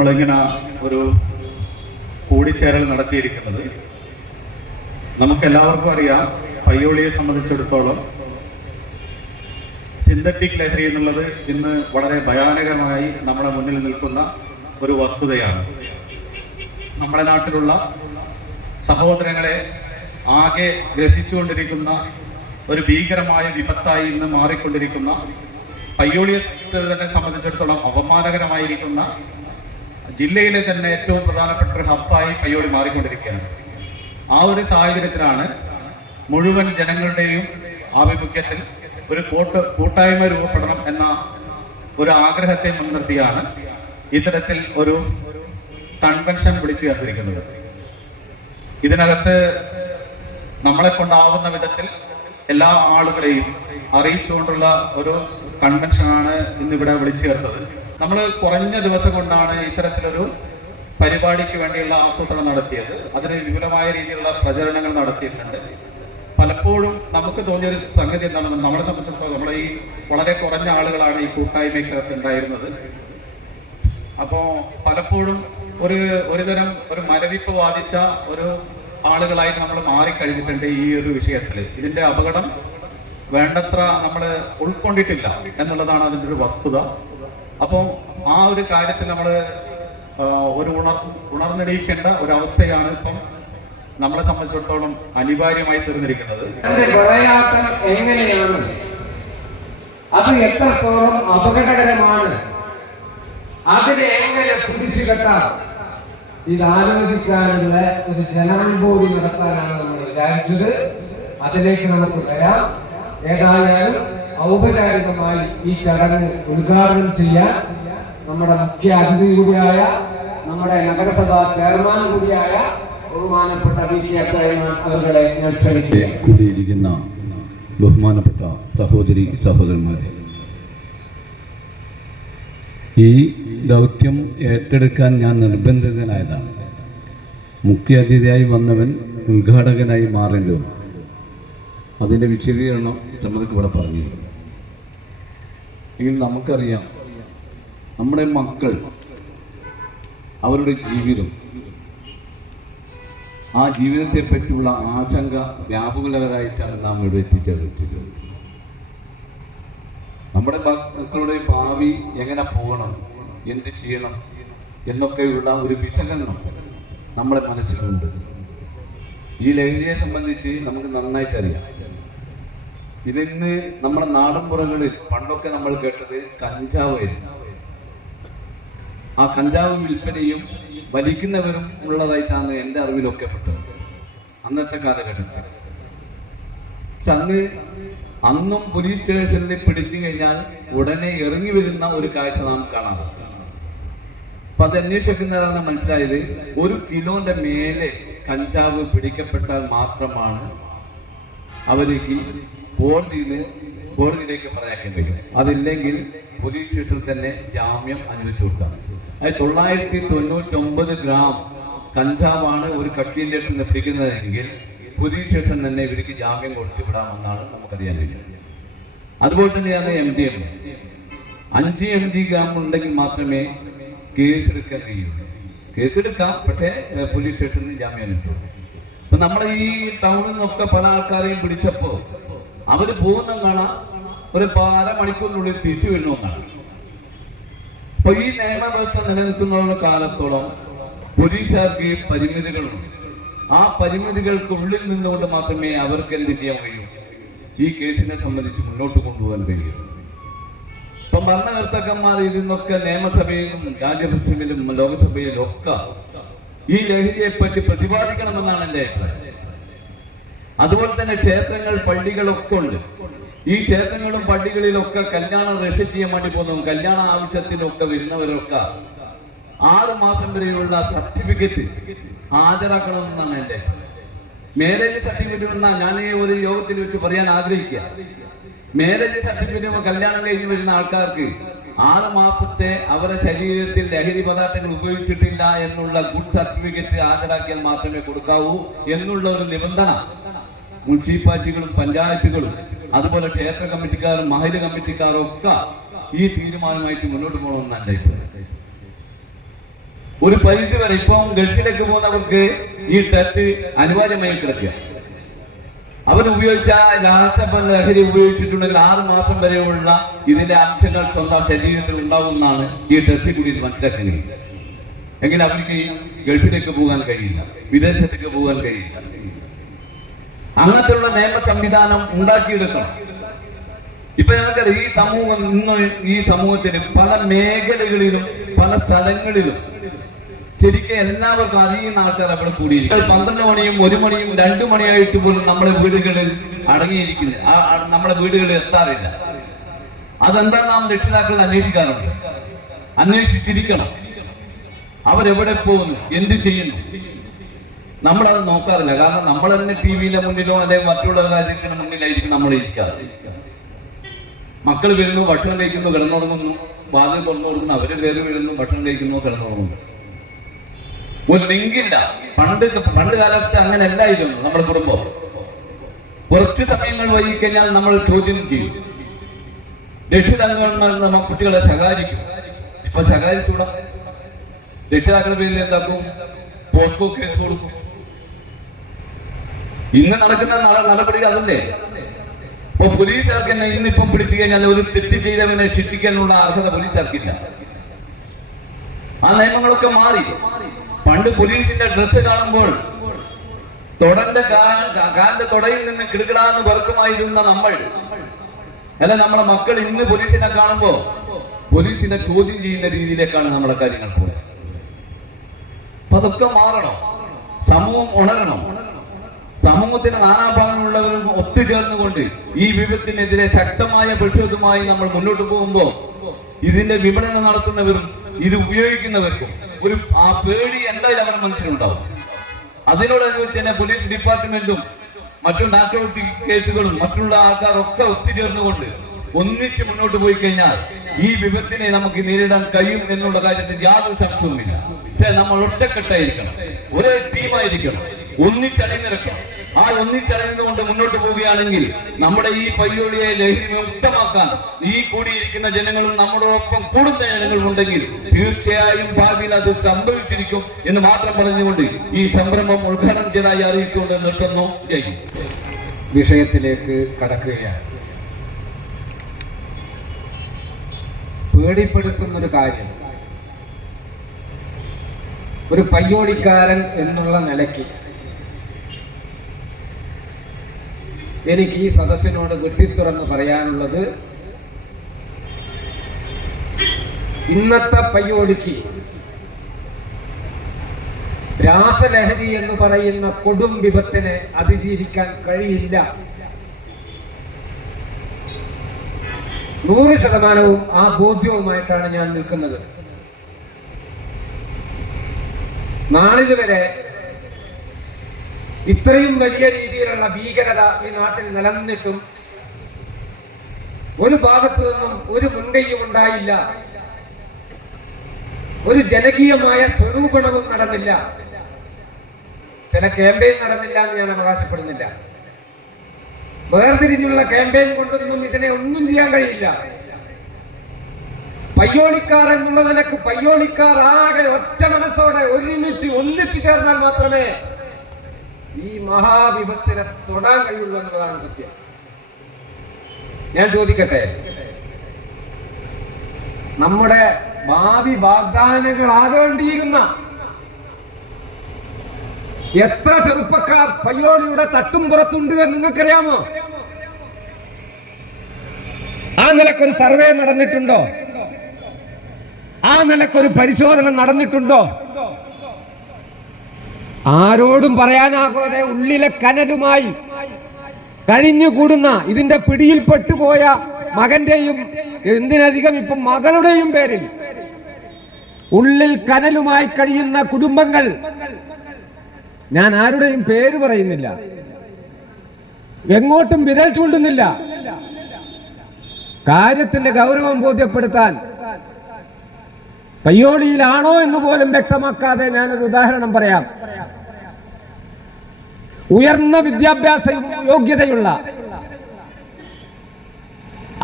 നമ്മളിങ്ങനെ ഒരു കൂടിച്ചേരൽ നടത്തിയിരിക്കുന്നത്. നമുക്കെല്ലാവർക്കും അറിയാം, പയ്യോളിയെ സംബന്ധിച്ചിടത്തോളം സിന്തറ്റിക് ലഹരി എന്നുള്ളത് ഇന്ന് വളരെ ഭയാനകമായി നമ്മുടെ മുന്നിൽ നിൽക്കുന്ന ഒരു വസ്തുതയാണ്. നമ്മുടെ നാട്ടിലുള്ള സഹോദരങ്ങളെ ആകെ ഗ്രസിച്ചുകൊണ്ടിരിക്കുന്ന ഒരു ഭീകരമായ വിപത്തായി ഇന്ന് മാറിക്കൊണ്ടിരിക്കുന്ന, പയ്യോളിയെ തന്നെ സംബന്ധിച്ചിടത്തോളം അപമാനകരമായിരിക്കുന്ന, ജില്ലയിലെ തന്നെ ഏറ്റവും പ്രധാനപ്പെട്ട ഒരു ഹബ്ബായി പയ്യോളി മാറിക്കൊണ്ടിരിക്കുകയാണ്. ആ ഒരു സാഹചര്യത്തിലാണ് മുഴുവൻ ജനങ്ങളുടെയും ആഭിമുഖ്യത്തിൽ ഒരു കൂട്ടായ്മ രൂപപ്പെടണം എന്ന ഒരു ആഗ്രഹത്തെ മുൻനിർത്തിയാണ് ഇത്തരത്തിൽ ഒരു കൺവെൻഷൻ വിളിച്ചു ചേർത്തിരിക്കുന്നത്. ഇതിനകത്ത് നമ്മളെ കൊണ്ടാവുന്ന വിധത്തിൽ എല്ലാ ആളുകളെയും അറിയിച്ചുകൊണ്ടുള്ള ഒരു കൺവെൻഷനാണ് ഇന്നിവിടെ വിളിച്ചു ചേർത്തത്. നമ്മൾ കുറഞ്ഞ ദിവസം കൊണ്ടാണ് ഇത്തരത്തിലൊരു പരിപാടിക്ക് വേണ്ടിയുള്ള ആസൂത്രണം നടത്തിയത്. അതിന് വിപുലമായ രീതിയിലുള്ള പ്രചരണങ്ങൾ നടത്തിയിട്ടുണ്ട്. പലപ്പോഴും നമുക്ക് തോന്നിയൊരു സംഗതി എന്താണെന്ന്, നമ്മളെ സംബന്ധിച്ചിടത്തോളം നമ്മളെ ഈ വളരെ കുറഞ്ഞ ആളുകളാണ് ഈ കൂട്ടായ്മയ്ക്കകത്ത് ഉണ്ടായിരുന്നത്. അപ്പോൾ പലപ്പോഴും ഒരുതരം ഒരു മരവിപ്പ് ബാധിച്ച ഒരു ആളുകളായിട്ട് നമ്മൾ മാറിക്കഴിഞ്ഞിട്ടുണ്ട് ഈ ഒരു വിഷയത്തിൽ. ഇതിന്റെ അപകടം വേണ്ടത്ര നമ്മൾ ഉൾക്കൊണ്ടിട്ടില്ല എന്നുള്ളതാണ് അതിൻ്റെ ഒരു വസ്തുത. അപ്പോൾ ആ ഒരു കാര്യത്തിൽ നമ്മൾ ഒരു ഉണർന്നിടിക്കേണ്ട ഒരവസ്ഥയാണ് ഇപ്പം നമ്മളെ സംബന്ധിച്ചിടത്തോളം അനിവാര്യമായി തീർന്നിരിക്കുന്നത്. എങ്ങനെയാണ്, അത് എത്രത്തോളം അപകടകരമാണ്, അതിനെ എങ്ങനെ പിടിച്ചു കെട്ടാം, ഇത് ആലോചിക്കാനുള്ള ഒരു ജനാനുഭൂതി നടത്താനാണ് നമ്മൾ വിചാരിച്ചത്. അതിലേക്ക് നമുക്ക് വരാം. ഏതായാലും ഔപചാരികമായി ഈ ചടങ്ങ് ഉദ്ഘാടനം ചെയ്യാൻ നമ്മുടെ മുഖ്യ അതിഥി കൂടിയായ, നമ്മുടെ നഗരസഭാ ചെയർമാൻ കൂടിയായ ബഹുമാനപ്പെട്ട വി.കെ. അബ്ദുറഹ്മാൻ അവരുടെ ഞാൻ ക്ഷണിക്കുകയാണ്. കൂടിയിരിക്കുന്ന ബഹുമാനപ്പെട്ട സഹോദരി സഹോദരന്മാരെ, ഈ ദൗത്യം ഏറ്റെടുക്കാൻ ഞാൻ നിർബന്ധിതനായതാണ്. മുഖ്യ അതിഥിയായി വന്നവൻ ഉദ്ഘാടകനായി മാറേണ്ടി വന്നു. അതിൻ്റെ വിശദീകരണം നമ്മൾക്ക് ഇവിടെ പറഞ്ഞിരുന്നു. എങ്കിൽ നമുക്കറിയാം, നമ്മുടെ മക്കൾ അവരുടെ ജീവിതം, ആ ജീവിതത്തെ പറ്റിയുള്ള ആശങ്ക വ്യാപകരായിട്ടാണ് നാം ഇവിടെ എത്തിച്ചേർന്നിട്ടുള്ളത്. നമ്മുടെ മക്കളുടെ ഭാവി എങ്ങനെ പോകണം, എന്ത് ചെയ്യണം എന്നൊക്കെയുള്ള ഒരു വിശകലനം നമ്മുടെ മനസ്സിലുണ്ട്. ഈ ലഹരിയെ സംബന്ധിച്ച് നമുക്ക് നന്നായിട്ട് അറിയാം. ഇതിന്ന് നമ്മുടെ നാടൻപുറങ്ങളിൽ പണ്ടൊക്കെ നമ്മൾ കേട്ടത് കഞ്ചാവായിരുന്നു. ആ കഞ്ചാവ് വിൽപ്പനയും വലിക്കുന്നവരും ഉള്ളതായിട്ടാണ് എൻ്റെ അറിവിലൊക്കെ പെട്ടത് അന്നത്തെ കാലഘട്ടത്തിൽ. പക്ഷെ അന്നും പോലീസ് സ്റ്റേഷനിൽ പിടിച്ചു കഴിഞ്ഞാൽ ഉടനെ ഇറങ്ങി വരുന്ന ഒരു കാഴ്ച നാം കാണാറുണ്ട്. അപ്പൊ അത് അന്വേഷിക്കുന്നതാണ് മനസ്സിലായത്, 1 കിലോന്റെ മേലെ കഞ്ചാവ് പിടിക്കപ്പെട്ടാൽ മാത്രമാണ് അവർക്ക് കോടതിയിലേക്ക് പറയാക്കേണ്ടത്. അതില്ലെങ്കിൽ പോലീസ് സ്റ്റേഷനിൽ തന്നെ ജാമ്യം അനുവദിച്ചു കൊടുക്കാം. അത് 999 ഗ്രാം കഞ്ചാവാണ് ഒരു കക്ഷിയുടെ അടുത്ത് നിന്ന് പിടിക്കുന്നതെങ്കിൽ പോലീസ് സ്റ്റേഷൻ തന്നെ ഇവർക്ക് ജാമ്യം കൊടുത്തു വിടാമെന്നാണ് നമുക്കറിയാൻ കഴിയുന്നത്. അതുപോലെ തന്നെയാണ് MDMA. 5 MD ഗ്രാം ഉണ്ടെങ്കിൽ മാത്രമേ കേസെടുക്കാൻ കഴിയുള്ളൂ. കേസെടുക്കാം, പക്ഷേ പോലീസ് സ്റ്റേഷനിൽ ജാമ്യം കിട്ടും. അപ്പൊ നമ്മുടെ ഈ ടൗണിൽ നിന്നൊക്കെ പല ആൾക്കാരെയും പിടിച്ചപ്പോൾ അവര് പോകുന്ന കാണാം, ഒരു 1/2 മണിക്കൂറിനുള്ളിൽ തിരിച്ചു വരുന്നതാണ്. അപ്പൊ ഈ നിയമവ്യവസ്ഥ നിലനിൽക്കുന്ന കാലത്തോളം പോലീസുകാർക്ക് പരിമിതികളുണ്ട്. ആ പരിമിതികൾക്കുള്ളിൽ നിന്നുകൊണ്ട് മാത്രമേ അവർക്ക് എന്ത് ചെയ്യാൻ കഴിയൂ, ഈ കേസിനെ സംബന്ധിച്ച് മുന്നോട്ട് കൊണ്ടുപോകാൻ കഴിയും. ഇപ്പം ഭരണകർത്താക്കന്മാർ ഇതിന്നൊക്കെ നിയമസഭയിലും രാജ്യസഭയിലും ലോകസഭയിലും ഒക്കെ ഈ ലഹരിയെ പറ്റി പ്രതിപാദിക്കണമെന്നാണ് എൻ്റെ അഭിപ്രായം. അതുപോലെ തന്നെ ക്ഷേത്രങ്ങൾ, പള്ളികളൊക്കെ ഉണ്ട്. ഈ ക്ഷേത്രങ്ങളും പള്ളികളിലൊക്കെ കല്യാണം രജിസ്റ്റർ ചെയ്യാൻ വേണ്ടി പോകുന്നതും കല്യാണ ആവശ്യത്തിനൊക്കെ വരുന്നവരൊക്കെ 6 മാസം വരെയുള്ള സർട്ടിഫിക്കറ്റ് ഹാജരാക്കണമെന്നാണ് എൻ്റെ. മാരേജ് സർട്ടിഫിക്കറ്റ് ഞാൻ ഒരു യോഗത്തിൽ വെച്ച് പറയാൻ ആഗ്രഹിക്കുക. മാരേജ് സർട്ടിഫിക്കറ്റ് കല്യാണം കഴിഞ്ഞ് വരുന്ന ആൾക്കാർക്ക് 6 മാസത്തെ അവരുടെ ശരീരത്തിൽ ലഹരി പദാർത്ഥങ്ങൾ ഉപയോഗിച്ചിട്ടില്ല എന്നുള്ള ഗുഡ് സർട്ടിഫിക്കറ്റ് ഹാജരാക്കിയാൽ മാത്രമേ കൊടുക്കാവൂ എന്നുള്ള ഒരു നിബന്ധന മുനിസിപ്പാലിറ്റികളും പഞ്ചായത്തുകളും അതുപോലെ ക്ഷേത്ര കമ്മിറ്റിക്കാരും മഹല്ല് കമ്മിറ്റിക്കാരും ഒക്കെ ഈ തീരുമാനമായിട്ട് മുന്നോട്ട് പോകണമെന്ന് എൻ്റെ അഭിപ്രായം. ഒരു പരിധി വരെ ഇപ്പം ഗൾഫിലേക്ക് പോകുന്നവർക്ക് ഈ ടെസ്റ്റ് അനിവാര്യമായി കിടക്കുക. അവരുപയോഗിച്ച ലഹരി ഉപയോഗിച്ചിട്ടുണ്ടെങ്കിൽ 6 മാസം വരെയുള്ള ഇതിന്റെ അംശങ്ങൾ സ്വന്തം ശരീരത്തിൽ ഉണ്ടാവുമെന്നാണ് ഈ ടെസ്റ്റിൽ കൂടി മനസ്സിലാക്കാൻ കഴിയുക. എങ്കിൽ അവർക്ക് ഗൾഫിലേക്ക് പോകാൻ കഴിയില്ല, വിദേശത്തേക്ക് പോകാൻ കഴിയില്ല. അങ്ങനത്തെയുള്ള നിയമ സംവിധാനം ഉണ്ടാക്കിയെടുക്കണം. ഇപ്പൊ ഞങ്ങൾക്കറിയാം, ഈ സമൂഹത്തിന് പല മേഖലകളിലും പല സ്ഥലങ്ങളിലും ശരിക്കും എല്ലാവർക്കും അറിയുന്ന ആൾക്കാർ അവിടെ കൂടിയിരിക്കും. 12 മണിയും 1 മണിയും 2 മണിയായിട്ട് പോലും നമ്മുടെ വീടുകളിൽ അടങ്ങിയിരിക്കില്ല, നമ്മുടെ വീടുകളിൽ എത്താറില്ല. അതെന്താ നാം രക്ഷിതാക്കൾ അന്വേഷിക്കാറുണ്ട്, അന്വേഷിച്ചിരിക്കണം. അവരെവിടെ പോകുന്നു, എന്ത് ചെയ്യുന്നു, നമ്മളത് നോക്കാറില്ല. കാരണം നമ്മൾ തന്നെ ടിവിയുടെ മുന്നിലോ അല്ലെങ്കിൽ മറ്റുള്ള കാര്യത്തിന് മുന്നിലായിരിക്കും നമ്മൾ ഇരിക്കാറ്. മക്കൾ വരുന്നു, ഭക്ഷണം കഴിക്കുന്നു, കിടന്നുറങ്ങുന്നു, വാതിൽ തുറന്നു കൊടുക്കുന്നു, അവര് കയറി വീഴുന്നു, ഭക്ഷണം കഴിക്കുന്നു, കിടന്നുറങ്ങുന്നു. ഒരു ലിങ്കില്ല. പണ്ട് കാലത്ത് അങ്ങനെ അല്ലായിരുന്നു. നമ്മുടെ കുടുംബം കുറച്ചു സമയങ്ങൾ വൈകിക്കഴിഞ്ഞാൽ നമ്മൾ ചോദ്യം ചെയ്യും. രക്ഷിതാക്കൾ നമ്മൾ കുട്ടികളെ ശകാരിക്കും. ഇപ്പൊ ശകാരിച്ചൂടാ. രക്ഷിതാക്കളുടെ പേരിൽ എന്താക്കും? പോസ്കോ കേസ് കൊടുക്കും. ഇന്ന് നടക്കുന്ന നടപടി അതല്ലേ? ഇപ്പൊ പോലീസുകാർക്ക് തന്നെ ഇന്നിപ്പം പിടിച്ചു കഴിഞ്ഞാൽ ഒരു തെറ്റ് ചെയ്തവനെ ശിക്ഷിക്കാനുള്ള അർഹത പോലീസുകാർക്കില്ല. ആ നിയമങ്ങളൊക്കെ മാറി. പണ്ട് പോലീസിന്റെ ഡ്രസ്സ് കാണുമ്പോൾ കാലിന്റെ തൊടയിൽ നിന്ന് കിടുകിടാന്ന് വെറുക്കുമായിരുന്ന നമ്മൾ, അല്ല നമ്മളെ മക്കൾ ഇന്ന് പോലീസിനെ കാണുമ്പോ പോലീസിനെ ചോദ്യം ചെയ്യുന്ന രീതിയിലേക്കാണ് നമ്മളെ കാര്യങ്ങൾ പോയത്. അപ്പൊ അതൊക്കെ മാറണം. സമൂഹം ഉണരണം. സമൂഹത്തിന് നാനാഭാഗങ്ങളുള്ളവരും ഒത്തുചേർന്നുകൊണ്ട് ഈ വിപത്തിനെതിരെ ശക്തമായ പ്രതിഷേധവുമായി നമ്മൾ മുന്നോട്ട് പോകുമ്പോൾ ഇതിന്റെ വിപണനം നടത്തുന്നവരും ഇത് ഉപയോഗിക്കുന്നവർക്കും ഒരു ആ പേടി എന്തായാലും അവരുടെ മനസ്സിലുണ്ടാവും. അതിനോടനുബന്ധിച്ച് തന്നെ പോലീസ് ഡിപ്പാർട്ട്മെന്റും മറ്റു നാർക്കോട്ടിക് കേസുകളും മറ്റുള്ള ആൾക്കാരൊക്കെ ഒത്തുചേർന്നുകൊണ്ട് ഒന്നിച്ച് മുന്നോട്ട് പോയി കഴിഞ്ഞാൽ ഈ വിപത്തിനെ നമുക്ക് നേരിടാൻ കഴിയും എന്നുള്ള കാര്യത്തിൽ യാതൊരു സംശയവുമില്ല. പക്ഷെ നമ്മൾ ഒറ്റക്കെട്ടായിരിക്കണം, ഒരേ ടീമായിരിക്കണം, ഒന്നിച്ചണിനിരക്കണം. ആ ഒന്നിച്ചണിഞ്ഞുകൊണ്ട് മുന്നോട്ട് പോവുകയാണെങ്കിൽ നമ്മുടെ ഈ പയ്യോളിയെ ലഹരി മുക്തമാക്കാൻ ഈ കൂടിയിരിക്കുന്ന ജനങ്ങളും നമ്മളോടൊപ്പം കൂടുന്ന ജനങ്ങളും ഉണ്ടെങ്കിൽ തീർച്ചയായും ഭാവിയിൽ അത് സംഭവിച്ചിരിക്കും എന്ന് മാത്രം പറഞ്ഞുകൊണ്ട് ഈ സംരംഭം ഉദ്ഘാടനം ചെയ്തതായി അറിയിച്ചുകൊണ്ട് നിർത്തുന്നു. ജയ്. വിഷയത്തിലേക്ക് കടക്കുകയാണ്. പേടിപ്പെടുത്തുന്നൊരു കാര്യം, ഒരു പയ്യോളിക്കാരൻ എന്നുള്ള നിലയ്ക്ക് എനിക്ക് ഈ സദസ്സിനോട് വെട്ടിത്തുറന്ന് പറയാനുള്ളത്, ഇന്നത്തെ പയ്യോളിക്ക് രാസലഹരി എന്ന് പറയുന്ന കൊടും വിപത്തിനെ അതിജീവിക്കാൻ കഴിയില്ല. 100% ആ ബോധ്യവുമായിട്ടാണ് ഞാൻ നിൽക്കുന്നത്. നാളിതുവരെ ഇത്രയും വലിയ രീതിയിലുള്ള ഭീകരത ഈ നാട്ടിൽ നിലനിന്നിട്ടും ഒരു ഭാഗത്തു നിന്നും ഒരു മുൻകൈയും ഉണ്ടായില്ല, ഒരു ജനകീയമായ സ്വരൂപണവും നടന്നില്ല. ചില ക്യാമ്പയിൻ നടന്നില്ല എന്ന് ഞാൻ അവകാശപ്പെടുന്നില്ല. വേർതിരിഞ്ഞുള്ള ക്യാമ്പയിൻ കൊണ്ടൊന്നും ഇതിനെ ഒന്നും ചെയ്യാൻ കഴിയില്ല. പയ്യോളിക്കാർ എന്നുള്ള നിലക്ക് പയ്യോളിക്കാർ ആകെ ഒറ്റ മനസ്സോടെ ഒരുമിച്ച് ഒന്നിച്ചു ചേർന്നാൽ മാത്രമേ ഈ മഹാവിപത്തിനെ തൊടാൻ കഴിയുള്ളൂ എന്നതാണ് സത്യം. ഞാൻ ചോദിക്കട്ടെ, നമ്മുടെ ഭാവി വാഗ്ദാനങ്ങളാകേണ്ടിയിരുന്ന എത്ര ചെറുപ്പക്കാർ പയ്യോളിയുടെ തട്ടും പുറത്തുണ്ട് എന്ന് നിങ്ങൾക്കറിയാമോ? ആ നിലക്കൊരു സർവേ നടന്നിട്ടുണ്ടോ? ആ നിലക്കൊരു പരിശോധന നടന്നിട്ടുണ്ടോ? ആരോടും പറയാനാകാതെ ഉള്ളിലെ കനലുമായി കഴിഞ്ഞുകൂടുന്ന ഇതിന്റെ പിടിയിൽപ്പെട്ടുപോയ മകന്റെയും എന്തിനധികം ഇപ്പം മകളുടെയും പേരിൽ ഉള്ളിൽ കനലുമായി കഴിയുന്ന കുടുംബങ്ങൾ, ഞാൻ ആരുടെയും പേര് പറയുന്നില്ല, എങ്ങോട്ടും വിരൽ ചൂണ്ടുന്നില്ല. കാര്യത്തിന്റെ ഗൗരവം ബോധ്യപ്പെടുത്താൻ പയ്യോളിയിലാണോ എന്ന് പോലും വ്യക്തമാക്കാതെ ഞാനൊരു ഉദാഹരണം പറയാം. ഉയർന്ന വിദ്യാഭ്യാസ യോഗ്യതയുള്ള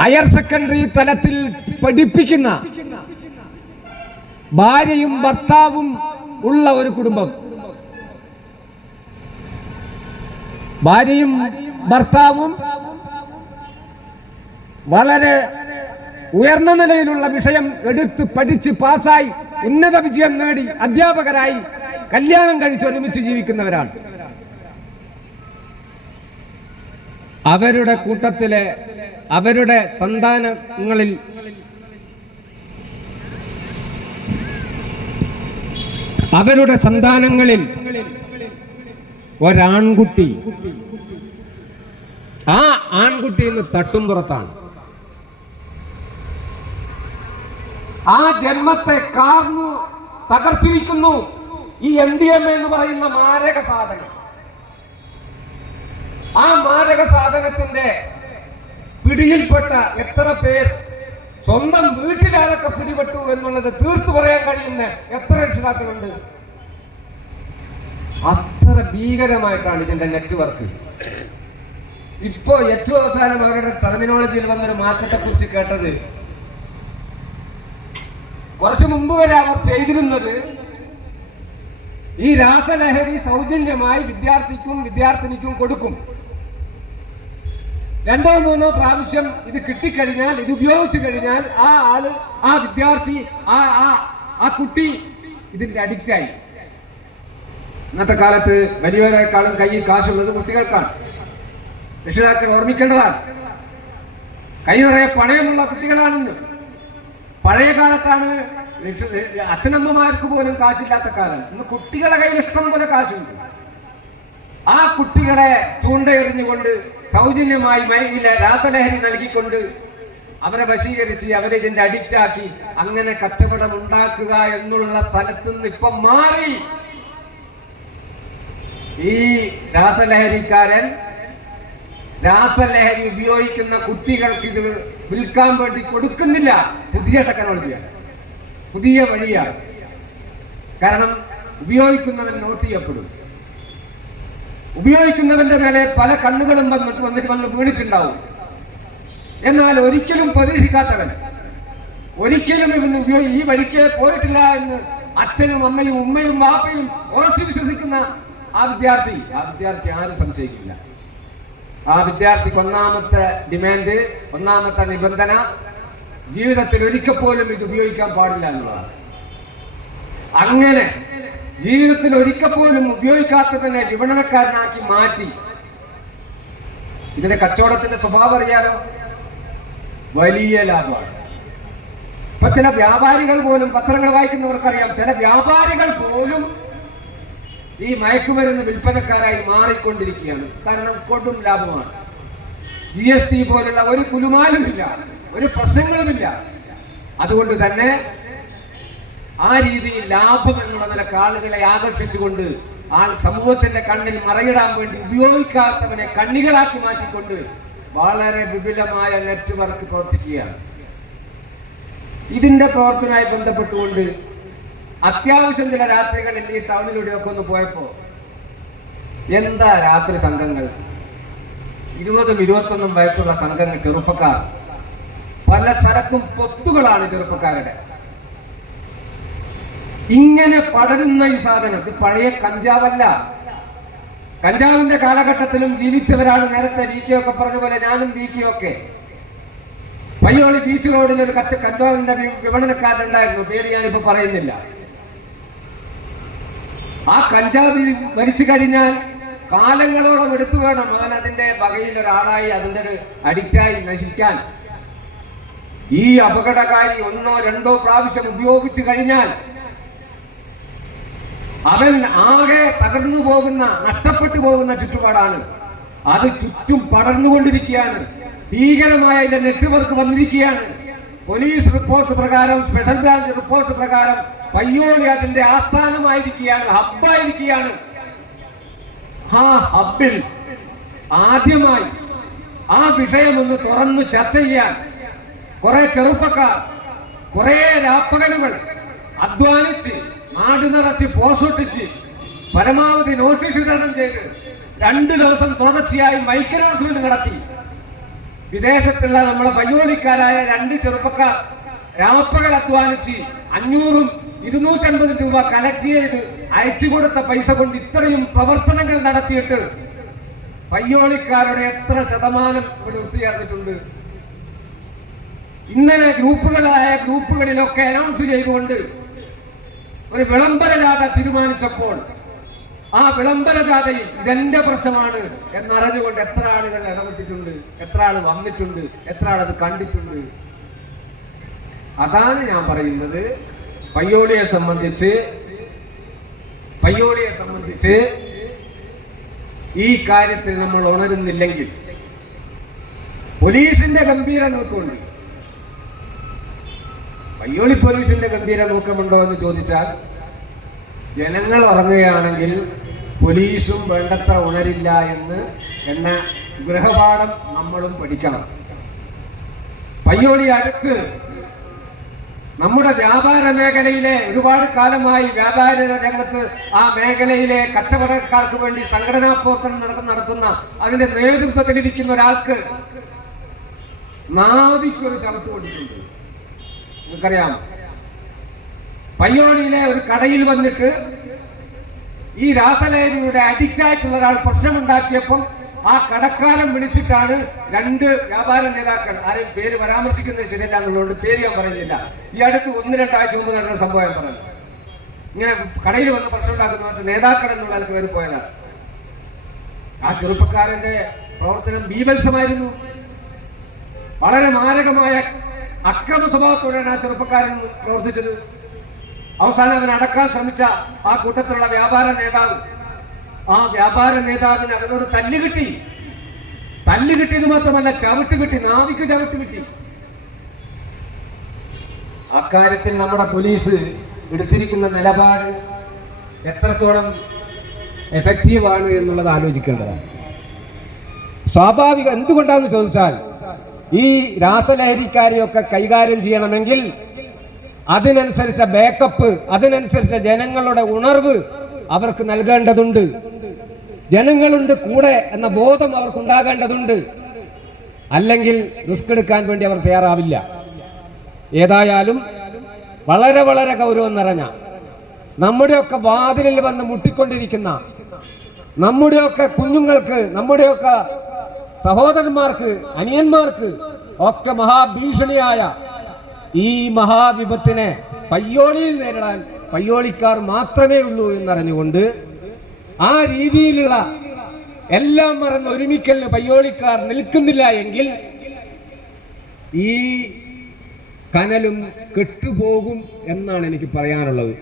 ഹയർ സെക്കൻഡറി തലത്തിൽ പഠിപ്പിക്കുന്ന ഭാര്യയും ഭർത്താവും ഉള്ള ഒരു കുടുംബം, ഭാര്യയും ഭർത്താവും വളരെ ഉയർന്ന നിലയിലുള്ള വിഷയം എടുത്ത് പഠിച്ച് പാസ്സായി ഉന്നത വിജയം നേടി അധ്യാപകരായി കല്യാണം കഴിച്ച് ഒരുമിച്ച് ജീവിക്കുന്നവരാണ്. അവരുടെ കൂട്ടത്തിലെ അവരുടെ സന്താനങ്ങളിൽ ഒരാൺകുട്ടി, ആ ആൺകുട്ടി ഇന്ന് തട്ടുംപുറത്താണ്. ആ ജന്മത്തെ കാർന്നു തകർത്തിരിക്കുന്നു ഈ MDMA എന്ന് പറയുന്ന മാരക സാധനം. ആ മാരക സാധനത്തിന്റെ പിടിയിൽപ്പെട്ട എത്ര പേർ, സ്വന്തം വീട്ടിലാരൊക്കെ പിടിപെട്ടു എന്നുള്ളത് തീർത്തു പറയാൻ കഴിയുന്ന എത്ര രക്ഷിതാക്കളുണ്ട്? അത്ര ഭീകരമായിട്ടാണ് ഇതിന്റെ നെറ്റ്വർക്ക്. ഇപ്പോ ഏറ്റവും അവസാനം അവരുടെ ടെർമിനോളജിയിൽ വന്നൊരു മാറ്റത്തെ കുറിച്ച് കേട്ടത്, കുറച്ചു മുമ്പ് വരെ അവർ ചെയ്തിരുന്നത് ഈ രാസലഹരി സൗജന്യമായി വിദ്യാർത്ഥിക്കും വിദ്യാർത്ഥിനിക്കും കൊടുക്കും. 2 or 3 പ്രാവശ്യം ഇത് കിട്ടിക്കഴിഞ്ഞാൽ, ഇത് ഉപയോഗിച്ചു കഴിഞ്ഞാൽ ആ വിദ്യാർത്ഥി, ആ കുട്ടി ഇതിന്റെ അഡിക്റ്റായി. ഇന്നത്തെ കാലത്ത് വലിയവരെക്കാളും കയ്യിൽ കാശുള്ളത് കുട്ടികൾക്കാണ്. രക്ഷിതാക്കൾ ഓർമ്മിക്കേണ്ടതാണ്, കൈ നിറയെ പണയമുള്ള കുട്ടികളാണെന്ന്. പഴയ കാലത്താണ് അച്ഛനമ്മമാർക്ക് പോലും കാശില്ലാത്ത കാലം. ഇന്ന് കുട്ടികളുടെ കയ്യിൽ ഇഷ്ടം പോലെ കാശുണ്ട്. ആ കുട്ടികളെ ചൂണ്ടയെറിഞ്ഞുകൊണ്ട് സൗജന്യമായി രാസലഹരി നൽകിക്കൊണ്ട് അവരെ വശീകരിച്ച് അവരെ ഇതിന്റെ അഡിക്റ്റാക്കി അങ്ങനെ കച്ചവടം ഉണ്ടാക്കുക എന്നുള്ള സ്ഥലത്ത് നിന്ന് ഇപ്പം മാറി ഈ രാസലഹരിക്കാരൻ രാസലഹരി ഉപയോഗിക്കുന്ന കുട്ടികൾക്ക് ഇത് വിൽക്കാൻ വേണ്ടി കൊടുക്കുന്നില്ല. പുതിയ ടെക്നോളജിയാണ്, പുതിയ വഴിയാണ്. കാരണം ഉപയോഗിക്കുന്നവൻ നോട്ട് ചെയ്യപ്പെടും. ഉപയോഗിക്കുന്നവന്റെ മേലെ പല കണ്ണുകളും വന്ന് വീണിട്ടുണ്ടാവും. എന്നാൽ ഒരിക്കലും പ്രതീക്ഷിക്കാത്തവൻ, ഒരിക്കലും ഈ വഴിക്ക് പോയിട്ടില്ല എന്ന് അച്ഛനും അമ്മയും ഉമ്മയും വാപ്പയും ഉറച്ചു വിശ്വസിക്കുന്ന ആ വിദ്യാർത്ഥി ആരും സംശയിക്കില്ല. ആ വിദ്യാർത്ഥിക്ക് ഒന്നാമത്തെ ഡിമാൻഡ്, ഒന്നാമത്തെ നിബന്ധന, ജീവിതത്തിൽ ഒരിക്കൽ പോലും ഇത് ഉപയോഗിക്കാൻ പാടില്ല എന്നുള്ളതാണ്. അങ്ങനെ ജീവിതത്തിൽ ഒരിക്കൽ പോലും ഉപയോഗിക്കാത്തതിനെ വിപണനക്കാരനാക്കി മാറ്റി ഇതിന്റെ കച്ചവടത്തിന്റെ സ്വഭാവം അറിയാലോ, വലിയ ലാഭമാണ്. ഇപ്പൊ ചില വ്യാപാരികൾ പോലും, പത്രങ്ങൾ വായിക്കുന്നവർക്കറിയാം, ചില വ്യാപാരികൾ പോലും ഈ മയക്കുമരുന്ന് വിൽപ്പനക്കാരായി മാറിക്കൊണ്ടിരിക്കുകയാണ്. കാരണം കൊടും ലാഭമാണ്. GST പോലുള്ള ഒരു കുലുമാലുമില്ല, ഒരു പ്രശ്നങ്ങളുമില്ല. അതുകൊണ്ട് തന്നെ ആ രീതിയിൽ ലാഭം എന്നുള്ള നിലക്ക് ആളുകളെ ആകർഷിച്ചുകൊണ്ട് സമൂഹത്തിന്റെ കണ്ണിൽ മറയിടാൻ വേണ്ടി ഉപയോഗിക്കാത്തവനെ കണ്ണികളാക്കി മാറ്റിക്കൊണ്ട് വളരെ വിപുലമായ നെറ്റ്വർക്ക് പ്രവർത്തിക്കുകയാണ്. ഇതിന്റെ പ്രവർത്തനവുമായി ബന്ധപ്പെട്ടുകൊണ്ട് അത്യാവശ്യം ചില രാത്രികളിൽ ഈ ടൗണിലൂടെയൊക്കെ ഒന്ന് പോയപ്പോ എന്താ രാത്രി സംഘങ്ങൾ, 20ഉം 21ഉം വയസ്സുള്ള സംഘങ്ങൾ, ചെറുപ്പക്കാർ, പല സ്ഥലത്തും പൊത്തുകളാണ് ചെറുപ്പക്കാരുടെ. ഇങ്ങനെ പടരുന്ന ഈ സാധനം ഇത് പഴയ കഞ്ചാവല്ല. കഞ്ചാവിന്റെ കാലഘട്ടത്തിലും ജീവിച്ചവരാണ്. നേരത്തെ VK ഒക്കെ പറഞ്ഞ പോലെ ഞാനും VK ഒക്കെ. പയ്യോളി ബീച്ച് റോഡിൽ ഒരു കഞ്ചാവിന്റെ വിപണനക്കാരുണ്ടായിരുന്നു, പേര് ഞാനിപ്പോ പറയുന്നില്ല. ആ കഞ്ചാവ് മരിച്ചു കഴിഞ്ഞാൽ കാലങ്ങളോളം എടുത്തു വേണം അവൻ അതിന്റെ വകയിൽ ഒരാളായി അതിന്റെ ഒരു അഡിക്റ്റായി നശിക്കാൻ. ഈ അപകടകാരി 1 or 2 പ്രാവശ്യം ഉപയോഗിച്ചു കഴിഞ്ഞാൽ അവൻ ആകെ തകർന്നു പോകുന്ന, നഷ്ടപ്പെട്ടു പോകുന്ന ചുറ്റുപാടാണ്. അത് ചുറ്റും പടർന്നുകൊണ്ടിരിക്കുകയാണ്. ഭീകരമായ അതിന്റെ നെറ്റ്വർക്ക് വന്നിരിക്കുകയാണ്. പോലീസ് റിപ്പോർട്ട് പ്രകാരം, സ്പെഷ്യൽ ബ്രാഞ്ച് റിപ്പോർട്ട് പ്രകാരം പയ്യോളി അതിന്റെ ആസ്ഥാനമായിരിക്കുകയാണ്, ഹബ്ബായിരിക്കുകയാണ്. ആ ഹബ്ബിൽ ആദ്യമായി ആ വിഷയമൊന്ന് തുറന്ന് ചർച്ച ചെയ്യാൻ കുറെ ചെറുപ്പക്കാർ, കുറെ രാപ്പകലുകൾ അധ്വാനിച്ച് നാട് നിറച്ച് പോസ്റ്റൊട്ടിച്ച് പരമാവധി നോട്ടീസ് വിതരണം ചെയ്ത് 2 ദിവസം തുടർച്ചയായി മൈക്ക് അനൗൺസ്മെന്റ് നടത്തി. വിദേശത്തുള്ള നമ്മളെ പയ്യോളിക്കാരായ 2 ചെറുപ്പക്കാർ രാപ്പകൽ അധ്വാനിച്ച് 500ഉം 250 രൂപ കളക്ട് ചെയ്ത് അയച്ചു കൊടുത്ത പൈസ കൊണ്ട് ഇത്രയും പ്രവർത്തനങ്ങൾ നടത്തിയിട്ട് പയ്യോളിക്കാരുടെ എത്ര ശതമാനം ഇവിടെ ഒത്തുചേർന്നിട്ടുണ്ട്? ഇന്നലെ ഗ്രൂപ്പുകളിലൊക്കെ അനൗൺസ് ചെയ്തുകൊണ്ട് ഒരു വിളംബര ജാഥ തീരുമാനിച്ചപ്പോൾ ആ വിളംബര ജാഥയിൽ ഇതെന്റെ പ്രശ്നമാണ് എന്നറിഞ്ഞുകൊണ്ട് എത്ര ആളുകൾ ഇടപെട്ടിട്ടുണ്ട്, എത്ര ആൾ വന്നിട്ടുണ്ട്, എത്ര ആൾ അത് കണ്ടിട്ടുണ്ട്? അതാണ് ഞാൻ പറയുന്നത്. പയ്യോളിയെ സംബന്ധിച്ച് ഈ കാര്യത്തിൽ നമ്മൾ ഉണരുന്നില്ലെങ്കിൽ പോലീസിന്റെ ഗംഭീര നോക്കുണ്ട്. പയ്യോളി പോലീസിന്റെ ഗംഭീര നോക്കമുണ്ടോ എന്ന് ചോദിച്ചാൽ, ജനങ്ങൾ ഉറങ്ങുകയാണെങ്കിൽ പോലീസും വേണ്ടത്ര ഉണരില്ല എന്ന ഗൃഹപാഠം നമ്മളും പഠിക്കണം. പയ്യോളി അടുത്ത് നമ്മുടെ വ്യാപാര മേഖലയിലെ ഒരുപാട് കാലമായി വ്യാപാര രംഗത്ത് ആ മേഖലയിലെ കച്ചവടക്കാർക്ക് വേണ്ടി സംഘടനാ പ്രവർത്തനം നടത്തുന്ന അതിന്റെ നേതൃത്വത്തിലിരിക്കുന്ന ഒരാൾക്ക് നാവിക്കൊരു ചവിട്ട് കൊടുത്തിട്ടുണ്ട്. നിങ്ങൾക്കറിയാം, പയ്യോളിയിലെ ഒരു കടയിൽ വന്നിട്ട് ഈ രാസലഹരിയുടെ അഡിക്റ്റ് ആയിട്ടുള്ള ഒരാൾ പ്രശ്നമുണ്ടാക്കിയപ്പോൾ ആ കടക്കാരൻ വിളിച്ചിട്ടാണ് 2 വ്യാപാര നേതാക്കൾ, ആരെയും പേര് പരാമർശിക്കുന്നത് ശരിയല്ല എന്നുള്ളതുകൊണ്ട് പേര് ഞാൻ പറയുന്നില്ല, ഈ അടുത്ത് 1-2 ആഴ്ച മുമ്പ് നടന്ന സംഭവം പറഞ്ഞു. ഇങ്ങനെ കടയിൽ വന്ന് പ്രശ്നം ഉണ്ടാക്കുന്ന മറ്റു നേതാക്കൾ എന്നുള്ള പേര് പോയതാണ്. ആ ചെറുപ്പക്കാരന്റെ പ്രവർത്തനം ബീഭത്സമായിരുന്നു. വളരെ മാരകമായ അക്രമ സ്വഭാവത്തോടെയാണ് ആ ചെറുപ്പക്കാരൻ പ്രവർത്തിച്ചത്. അവസാനം അവൻ അടക്കാൻ ശ്രമിച്ച ആ കൂട്ടത്തിലുള്ള വ്യാപാര നേതാവിന് അവനോട് തല്ലുകിട്ടിയത് മാത്രമല്ല, ചവിട്ട് കിട്ടി, നാവിക്ക് ചവിട്ട് കിട്ടി. അക്കാര്യത്തിൽ നമ്മുടെ പോലീസ് എടുത്തിരിക്കുന്ന നിലപാട് എത്രത്തോളം എഫക്റ്റീവാണ് എന്നുള്ളത് ആലോചിക്കേണ്ടതാണ്. എന്തുകൊണ്ടാണെന്ന് ചോദിച്ചാൽ, ഈ രാസലഹരിക്കാരെയൊക്കെ കൈകാര്യം ചെയ്യണമെങ്കിൽ അതിനനുസരിച്ച ബാക്കപ്പ്, അതിനനുസരിച്ച ജനങ്ങളുടെ ഉണർവ് അവർക്ക് നൽകേണ്ടതുണ്ട്. ജനങ്ങളുണ്ട് കൂടെ എന്ന ബോധം അവർക്കുണ്ടാകേണ്ടതുണ്ട്. അല്ലെങ്കിൽ റിസ്ക് എടുക്കാൻ വേണ്ടി അവർ തയ്യാറാവില്ല. ഏതായാലും വളരെ വളരെ ഗൗരവം നിറഞ്ഞ, നമ്മുടെയൊക്കെ വാതിലിൽ വന്ന് മുട്ടിക്കൊണ്ടിരിക്കുന്ന, നമ്മുടെയൊക്കെ കുഞ്ഞുങ്ങൾക്ക്, നമ്മുടെയൊക്കെ സഹോദരന്മാർക്ക്, അനിയന്മാർക്ക് ഒക്കെ മഹാഭീഷണിയായ ഈ മഹാവിപത്തിനെ പയ്യോളിയിൽ നേരിടാൻ പയ്യോളിക്കാർ മാത്രമേ ഉള്ളൂ എന്നറിഞ്ഞുകൊണ്ട് ആ രീതിയിലുള്ള എല്ലാം മറന്ന് ഒരുമിക്കലിന് പയ്യോളിക്കാർ നിൽക്കുന്നില്ല എങ്കിൽ ഈ കനലും കെട്ടുപോകും എന്നാണ് എനിക്ക് പറയാനുള്ളത്.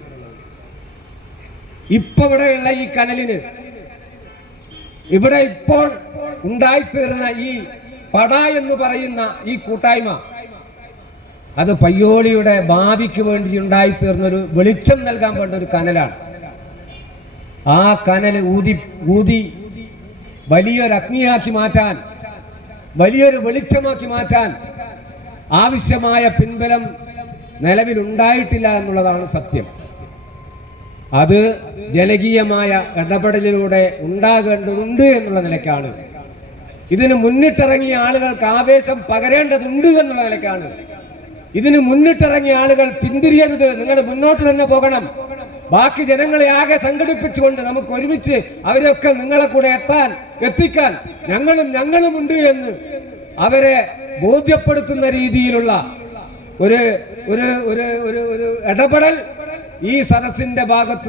ഇപ്പൊ ഇവിടെയുള്ള ഈ കനലിന്, ഇവിടെ ഇപ്പോൾ ഉണ്ടായിത്തീർന്ന ഈ പട എന്ന് പറയുന്ന ഈ കൂട്ടായ്മ, അത് പയ്യോളിയുടെ ഭാവിക്ക് വേണ്ടി ഉണ്ടായിത്തീർന്നൊരു വെളിച്ചം നൽകാൻ വേണ്ട ഒരു കനലാണ്. ആ കനൽ ഊതി വലിയൊരു അഗ്നിയാക്കി മാറ്റാൻ, വലിയൊരു വെളിച്ചമാക്കി മാറ്റാൻ ആവശ്യമായ പിൻബലം നിലവിലുണ്ടായിട്ടില്ല എന്നുള്ളതാണ് സത്യം. അത് ജനകീയമായ ഇടപെടലിലൂടെ ഉണ്ടാകേണ്ടതുണ്ട് എന്നുള്ള നിലയ്ക്കാണ്. ഇതിന് മുന്നിട്ടിറങ്ങിയ ആളുകൾക്ക് ആവേശം പകരേണ്ടതുണ്ട് എന്നുള്ള നിലയ്ക്കാണ്. ഇതിന് മുന്നിട്ടിറങ്ങിയ ആളുകൾ പിന്തിരിയരുത്, നിങ്ങൾ മുന്നോട്ട് തന്നെ പോകണം. ബാക്കി ജനങ്ങളെ ആകെ സംഘടിപ്പിച്ചുകൊണ്ട് നമുക്ക് ഒരുമിച്ച് അവരൊക്കെ നിങ്ങളെ കൂടെ എത്തിക്കാൻ ഞങ്ങളുമുണ്ട് എന്ന് അവരെ ബോധ്യപ്പെടുത്തുന്ന രീതിയിലുള്ള ഒരു ഒരു ഒരു ഒരു ഒരു ഇടപെടൽ ഈ സദസ്സിന്റെ ഭാഗത്തു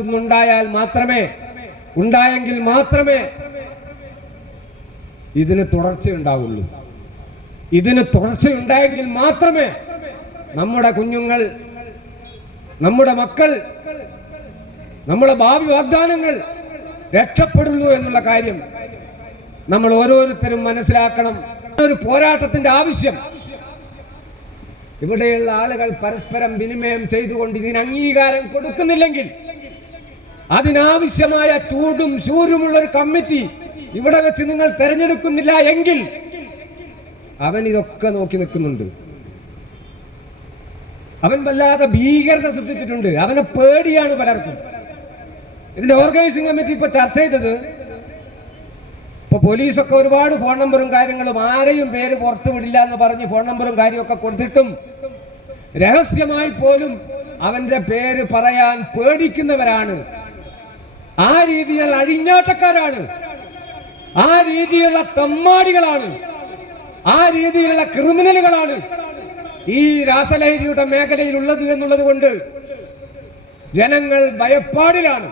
ഉണ്ടായെങ്കിൽ മാത്രമേ ഇതിന് തുടർച്ചയുണ്ടാവുള്ളൂ. ഇതിന് തുടർച്ചയുണ്ടായെങ്കിൽ മാത്രമേ നമ്മുടെ കുഞ്ഞുങ്ങൾ, നമ്മുടെ മക്കൾ, നമ്മുടെ ഭാവി വാഗ്ദാനങ്ങൾ രക്ഷപ്പെടുന്നു എന്നുള്ള കാര്യം നമ്മൾ ഓരോരുത്തരും മനസ്സിലാക്കണം. ഒരു പോരാട്ടത്തിന്റെ ആവശ്യം, ഇവിടെയുള്ള ആളുകൾ പരസ്പരം വിനിമയം ചെയ്തുകൊണ്ട് ഇതിന് അംഗീകാരം കൊടുക്കുന്നില്ലെങ്കിൽ, അതിനാവശ്യമായ ചൂടും ശൂരുമുള്ള ഒരു കമ്മിറ്റി ഇവിടെ വെച്ച് നിങ്ങൾ തെരഞ്ഞെടുക്കുന്നില്ല എങ്കിൽ അവൻ ഇതൊക്കെ നോക്കി നിൽക്കുന്നുണ്ട്. അവൻ വല്ലാതെ ഭീകരത സൃഷ്ടിച്ചിട്ടുണ്ട്. അവനെ പേടിയാണ് പലർക്കും. ഇതിന്റെ ഓർഗനൈസിംഗ് കമ്മിറ്റി ഇപ്പൊ ചർച്ച ചെയ്തത്, ഇപ്പൊ പോലീസൊക്കെ ഒരുപാട് ഫോൺ നമ്പറും കാര്യങ്ങളും, ആരെയും പേര് പുറത്തു വിടില്ല എന്ന് പറഞ്ഞ് ഫോൺ നമ്പറും കാര്യമൊക്കെ കൊടുത്തിട്ടും രഹസ്യമായി പോലും അവന്റെ പേര് പറയാൻ പേടിക്കുന്നവരാണ്. ആ രീതിയിലുള്ള അഴിഞ്ഞാട്ടക്കാരാണ്, ആ രീതിയിലുള്ള തെമ്മാടികളാണ്, ആ രീതിയിലുള്ള ക്രിമിനലുകളാണ് ഈ രാസലഹരിയുടെ മേഖലയിൽ ഉള്ളത് എന്നുള്ളത് കൊണ്ട് ജനങ്ങൾ ഭയപ്പാടിലാണ്.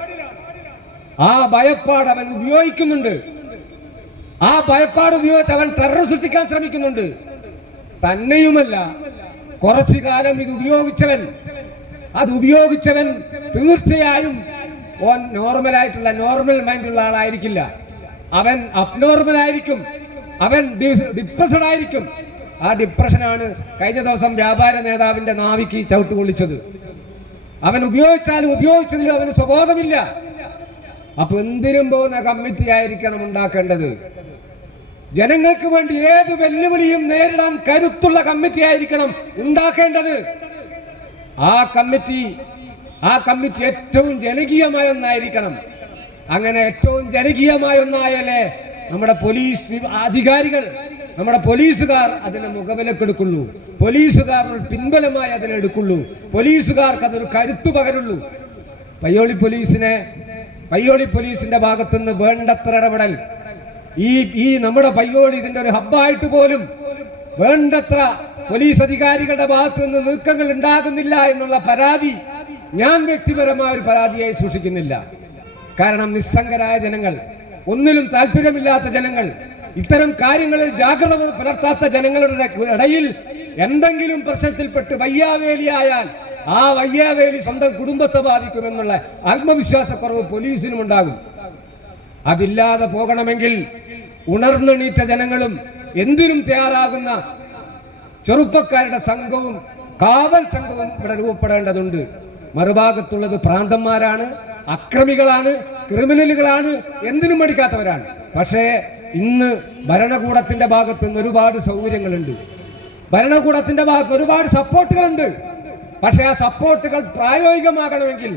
ആ ഭയപ്പാട് അവൻ ഉപയോഗിക്കുന്നുണ്ട്. ആ ഭയപ്പാട് ഉപയോഗിച്ച് അവൻ ടെറർ സൃഷ്ടിക്കാൻ ശ്രമിക്കുന്നുണ്ട്. തന്നെയുമല്ല, കുറച്ചു കാലം ഇത് ഉപയോഗിച്ചവൻ തീർച്ചയായും ഓൻ നോർമൽ മൈൻഡുള്ള ആളായിരിക്കില്ല. അവൻ അബ്നോർമൽ ആയിരിക്കും, അവൻ ഡിപ്രസ്ഡ് ആയിരിക്കും. ആ ഡിപ്രഷനാണ് കഴിഞ്ഞ ദിവസം വ്യാപാര നേതാവിന്റെ നാവിക്ക് ചവിട്ട് കൊള്ളിച്ചത്. അവൻ ഉപയോഗിച്ചതിലും അവന് സ്വബോധമില്ല. അപ്പൊ എന്തിനും പോകുന്ന കമ്മിറ്റി ആയിരിക്കണം ഉണ്ടാക്കേണ്ടത്. ജനങ്ങൾക്ക് വേണ്ടി ഏത് വെല്ലുവിളിയും നേരിടാൻ കരുത്തുള്ള കമ്മിറ്റി ആയിരിക്കണം ഉണ്ടാക്കേണ്ടത്. ആ കമ്മിറ്റി ഏറ്റവും ജനകീയമായ ഒന്നായിരിക്കണം. അങ്ങനെ ഏറ്റവും ജനകീയമായ ഒന്നായാലേ നമ്മുടെ പോലീസ് അധികാരികൾ, നമ്മുടെ പോലീസുകാർ അതിനെ മുഖവിലക്കെടുക്കുള്ളൂ, പോലീസുകാർ പിൻബലമായി അതിനെടുക്കുള്ളൂ, പോലീസുകാർക്ക് അതൊരു കരുത്തു പകരുള്ളൂ. പയ്യോളി പോലീസിന്റെ ഭാഗത്തുനിന്ന് വേണ്ടത്ര ഇടപെടൽ ഈ നമ്മുടെ പയ്യോളി ഇതിന്റെ ഒരു ഹബ്ബായിട്ട് പോലും വേണ്ടത്ര പോലീസ് അധികാരികളുടെ ഭാഗത്തു നിന്ന് നീക്കങ്ങൾ ഉണ്ടാകുന്നില്ല എന്നുള്ള പരാതി ഞാൻ വ്യക്തിപരമായ ഒരു പരാതിയായി സൂക്ഷിക്കുന്നില്ല. കാരണം നിസ്സംഗരായ ജനങ്ങൾ, ഒന്നിലും താല്പര്യമില്ലാത്ത ജനങ്ങൾ, ഇത്തരം കാര്യങ്ങളിൽ ജാഗ്രത പുലർത്താത്ത ജനങ്ങളുടെ ഇടയിൽ എന്തെങ്കിലും പ്രശ്നത്തിൽപ്പെട്ട് വയ്യാവേലിയായാൽ ആ വയ്യാവേലി സ്വന്തം കുടുംബത്തെ ബാധിക്കുമെന്നുള്ള ആത്മവിശ്വാസക്കുറവ് പോലീസിനും ഉണ്ടാകും. അതില്ലാതെ പോകണമെങ്കിൽ ഉണർന്നെണീറ്റ ജനങ്ങളും എന്തിനും തയ്യാറാകുന്ന ചെറുപ്പക്കാരുടെ സംഘവും കാവൽ സംഘവും ഇവിടെ രൂപപ്പെടേണ്ടതുണ്ട്. മറുഭാഗത്തുള്ളത് പ്രാന്തന്മാരാണ്, അക്രമികളാണ്, ക്രിമിനലുകളാണ്, എന്തിനും മടിക്കാത്തവരാണ്. പക്ഷേ ഇന്ന് ഭരണകൂടത്തിന്റെ ഭാഗത്ത് നിന്ന് ഒരുപാട് സൗകര്യങ്ങളുണ്ട്, ഭരണകൂടത്തിന്റെ ഭാഗത്ത് ഒരുപാട് സപ്പോർട്ടുകളുണ്ട്. പക്ഷെ ആ സപ്പോർട്ടുകൾ പ്രായോഗികമാകണമെങ്കിൽ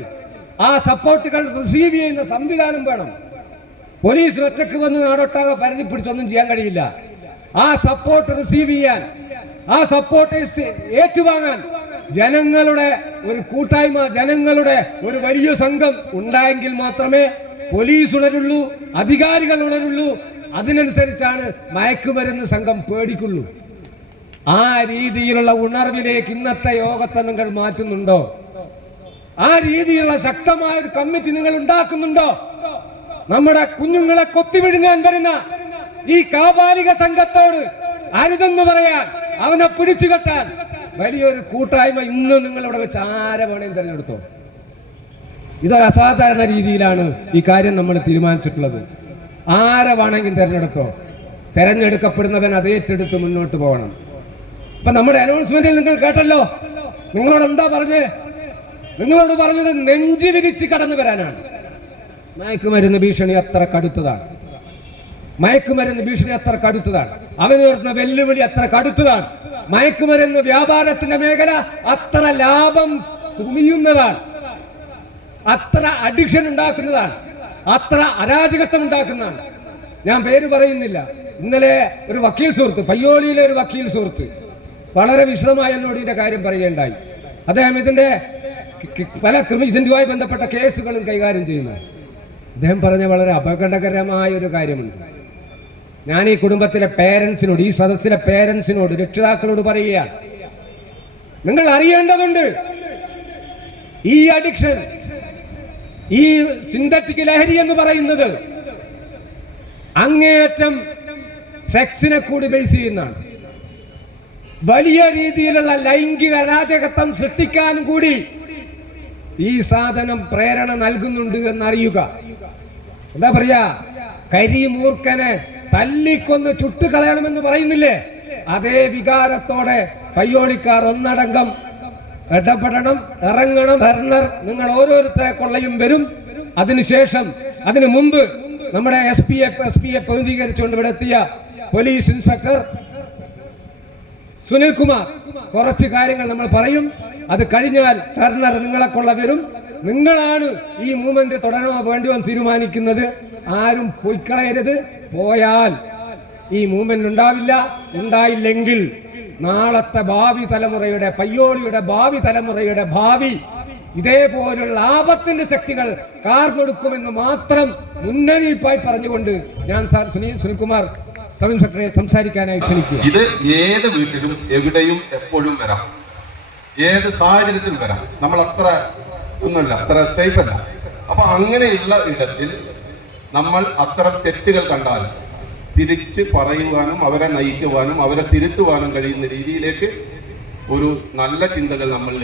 ആ സപ്പോർട്ടുകൾ റിസീവ് ചെയ്യുന്ന സംവിധാനം വേണം. പോലീസ് ഒറ്റക്ക് വന്ന് നാടൊട്ടാകെ പരതി പിടിച്ചൊന്നും ചെയ്യാൻ കഴിയില്ല. ആ സപ്പോർട്ട് റിസീവ് ചെയ്യാൻ, ആ സപ്പോർട്ട് ഏറ്റുവാങ്ങാൻ ജനങ്ങളുടെ ഒരു കൂട്ടായ്മ, ജനങ്ങളുടെ ഒരു വലിയ സംഘം ഉണ്ടായെങ്കിൽ മാത്രമേ പോലീസ് ഉണരുള്ളൂ, അധികാരികൾ ഉണരുള്ളൂ. അതിനനുസരിച്ചാണ് മയക്കുമരുന്ന് സംഘം പേടിക്കുള്ളൂ. ആ രീതിയിലുള്ള ഉണർവിലേക്ക് ഇന്നത്തെ യോഗത്തെ നിങ്ങൾ മാറ്റുന്നുണ്ടോ? ആ രീതിയിലുള്ള ശക്തമായ ഒരു കമ്മിറ്റി നിങ്ങൾ ഉണ്ടാക്കുന്നുണ്ടോ? നമ്മുടെ കുഞ്ഞുങ്ങളെ കൊത്തിവിഴുങ്ങാൻ വരുന്ന ഈ കാപാലിക സംഘത്തോട് അരുതെന്ന് പറയാൻ, അവനെ പിടിച്ചു കെട്ടാൻ വലിയൊരു കൂട്ടായ്മ ഇന്ന് നിങ്ങളിവിടെ വെച്ച് ആരെ വേണേലും തിരഞ്ഞെടുത്തോ. ഇതൊരു അസാധാരണ രീതിയിലാണ് ഈ കാര്യം നമ്മൾ തീരുമാനിച്ചിട്ടുള്ളത്. ആരെ വേണമെങ്കിലും തിരഞ്ഞെടുത്തോ, തെരഞ്ഞെടുക്കപ്പെടുന്നവൻ അത് ഏറ്റെടുത്ത് മുന്നോട്ട് പോകണം. ഇപ്പൊ നമ്മുടെ അനൗൺസ്മെന്റിൽ നിങ്ങൾ കേട്ടല്ലോ, നിങ്ങളോട് എന്താ നിങ്ങളോട് പറഞ്ഞത് നെഞ്ചു വിരിച്ച് കടന്നു വരാനാണ്. മയക്കുമരുന്ന് ഭീഷണി അത്ര കടുത്തതാണ്, മയക്കുമരുന്ന് ഭീഷണി അത്ര കടുത്തതാണ്, അവനുയർന്ന വെല്ലുവിളി അത്ര കടുത്തതാണ്. മയക്കുമരുന്ന് വ്യാപാരത്തിന്റെ മേഖല അത്ര ലാഭം കുമിയുന്നതാണ്, അത്ര അഡിക്ഷൻ ഉണ്ടാക്കുന്നതാണ്, അത്ര അരാജകത്വം ഉണ്ടാക്കുന്നതാണ്. ഞാൻ പേര് പറയുന്നില്ല. ഇന്നലെ ഒരു വക്കീൽ സുഹൃത്ത്, പയ്യോളിയിലെ ഒരു വക്കീൽ സുഹൃത്ത് വളരെ വിശദമായി എന്നോട് ഇതിന്റെ കാര്യം പറയുകയുണ്ടായി. അദ്ദേഹം ഇതിന്റെ ഇതിന്റെയുമായി ബന്ധപ്പെട്ട കേസുകളും കൈകാര്യം ചെയ്യുന്നു. അദ്ദേഹം പറഞ്ഞ വളരെ അപകടകരമായ ഒരു കാര്യമുണ്ട്. ഞാൻ ഈ കുടുംബത്തിലെ പേരൻസിനോട്, ഈ സദസ്സിലെ പേരൻസിനോട്, രക്ഷിതാക്കളോട് പറയുകയാണ്, നിങ്ങൾ അറിയേണ്ടതുണ്ട്, ഈ അഡിക്ഷൻ, ഈ സിന്തറ്റിക് ലഹരി എന്ന് പറയുന്നത് അങ്ങേയറ്റം സെക്സിനെ കൂടി ബേസ് ചെയ്യുന്നതാണ്. വലിയ രീതിയിലുള്ള ലൈംഗിക അരാജകത്വം സൃഷ്ടിക്കാനും കൂടി ഈ സാധനം പ്രേരണ നൽകുന്നുണ്ട് എന്നറിയുക. എന്താ പറയാ, കരിമൂർഖനെ തല്ലിക്കൊന്ന് ചുട്ടുകളയണമെന്ന് പറയുന്നില്ലേ, അതേ വികാരത്തോടെ പയ്യോളിക്കാർ ഒന്നടങ്കം ഇടപെടണം, ഇറങ്ങണം. ഭരണർ നിങ്ങൾ ഓരോരുത്തരെ കൊള്ളയും വരും. അതിനുശേഷം, അതിനു മുമ്പ് നമ്മുടെ എസ് പിയെ പ്രതിനിധീകരിച്ചുകൊണ്ട് ഇവിടെ എത്തിയ പോലീസ് ഇൻസ്പെക്ടർ സുനിൽകുമാർ കുറച്ച് കാര്യങ്ങൾ നമ്മൾ പറയും. അത് കഴിഞ്ഞാൽ ടർണർ നിങ്ങളെ കൊള്ള വരും. നിങ്ങളാണ് ഈ മൂവ്മെന്റ് തുടരണോ വേണ്ടിയോ തീരുമാനിക്കുന്നത്. ആരും പൊയ്ക്കളയരുത്. പോയാൽ ഈ മൂവ്മെന്റ് ഉണ്ടാവില്ല. ഉണ്ടായില്ലെങ്കിൽ നാളത്തെ ഭാവി തലമുറയുടെ, പയ്യോളിയുടെ ഭാവി തലമുറയുടെ ഭാവി ഇതേപോലുള്ള ആപത്തിന്റെ ശക്തികൾ കാർന്നൊടുക്കുമെന്ന് മാത്രം മുന്നറിയിപ്പായി പറഞ്ഞുകൊണ്ട് ഞാൻ സുനിൽകുമാർ സബ് ഇൻസ്പെക്ടറെ സംസാരിക്കാനായി ക്ഷണിക്കുക. ഇത് ഏത് വീട്ടിലും എവിടെയും എപ്പോഴും വരാം, ഏത് സാഹചര്യത്തിലും വരാം. നമ്മൾ അത്ര ഒന്നുമില്ല, അത്ര സേഫ് അല്ല. അപ്പൊ അങ്ങനെയുള്ള ഇടത്തിൽ നമ്മൾ അത്തരം തെറ്റുകൾ കണ്ടാൽ തിരിച്ച് പറയുവാനും അവരെ നയിക്കുവാനും അവരെ തിരുത്തുവാനും കഴിയുന്ന രീതിയിലേക്ക് ഒരു നല്ല ചിന്തകൾ നമ്മളിൽ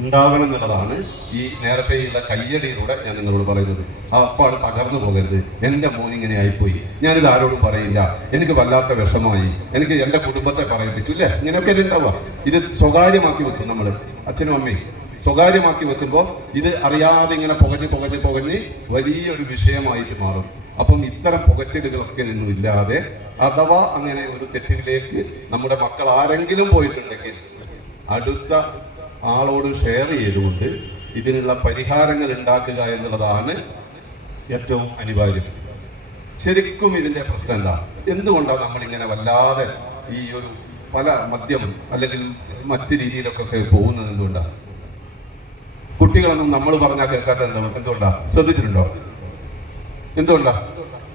ഉണ്ടാകണം എന്നുള്ളതാണ് ഈ നേരത്തെയുള്ള കയ്യടിയിലൂടെ ഞാൻ നിങ്ങളോട് പറയുന്നത്. അപ്പാട് പകർന്നു പോകരുത്, എൻ്റെ മോൻ ഇങ്ങനെ ആയിപ്പോയി, ഞാനിത് ആരോടും പറയില്ല, എനിക്ക് വല്ലാത്ത വിഷമമായി, എനിക്ക് എൻ്റെ കുടുംബത്തെ പറയിപ്പിച്ചു, ഇല്ലേ? ഇങ്ങനെയൊക്കെ ഉണ്ടാവുക. ഇത് സ്വകാര്യമാക്കി വെക്കും നമ്മൾ, അച്ഛനും അമ്മയും സ്വകാര്യമാക്കി വെക്കുമ്പോൾ ഇത് അറിയാതെ ഇങ്ങനെ പുകഞ്ഞ് വലിയൊരു വിഷയമായിട്ട് മാറും. അപ്പം ഇത്തരം പുകച്ചിലുകളൊക്കെ ഒന്നും ഇല്ലാതെ, അഥവാ അങ്ങനെ ഒരു തെറ്റിലേക്ക് നമ്മുടെ മക്കൾ ആരെങ്കിലും പോയിട്ടുണ്ടെങ്കിൽ അടുത്ത ആളോട് ഷെയർ ചെയ്തുകൊണ്ട് ഇതിനുള്ള പരിഹാരങ്ങൾ ഉണ്ടാക്കുക എന്നുള്ളതാണ് ഏറ്റവും അനിവാര്യം. ശരിക്കും ഇതിൻ്റെ പ്രശ്നം എന്താ? എന്തുകൊണ്ടാണ് നമ്മളിങ്ങനെ വല്ലാതെ ഈ ഒരു പല മദ്യം അല്ലെങ്കിൽ മറ്റു രീതിയിലൊക്കെ പോകുന്നത്? എന്തുകൊണ്ടാണ്? കുട്ടികളൊന്നും നമ്മൾ പറഞ്ഞാൽ കേൾക്കാത്ത എന്തുകൊണ്ടാ? ശ്രദ്ധിച്ചിട്ടുണ്ടോ? എന്തുകൊണ്ടാ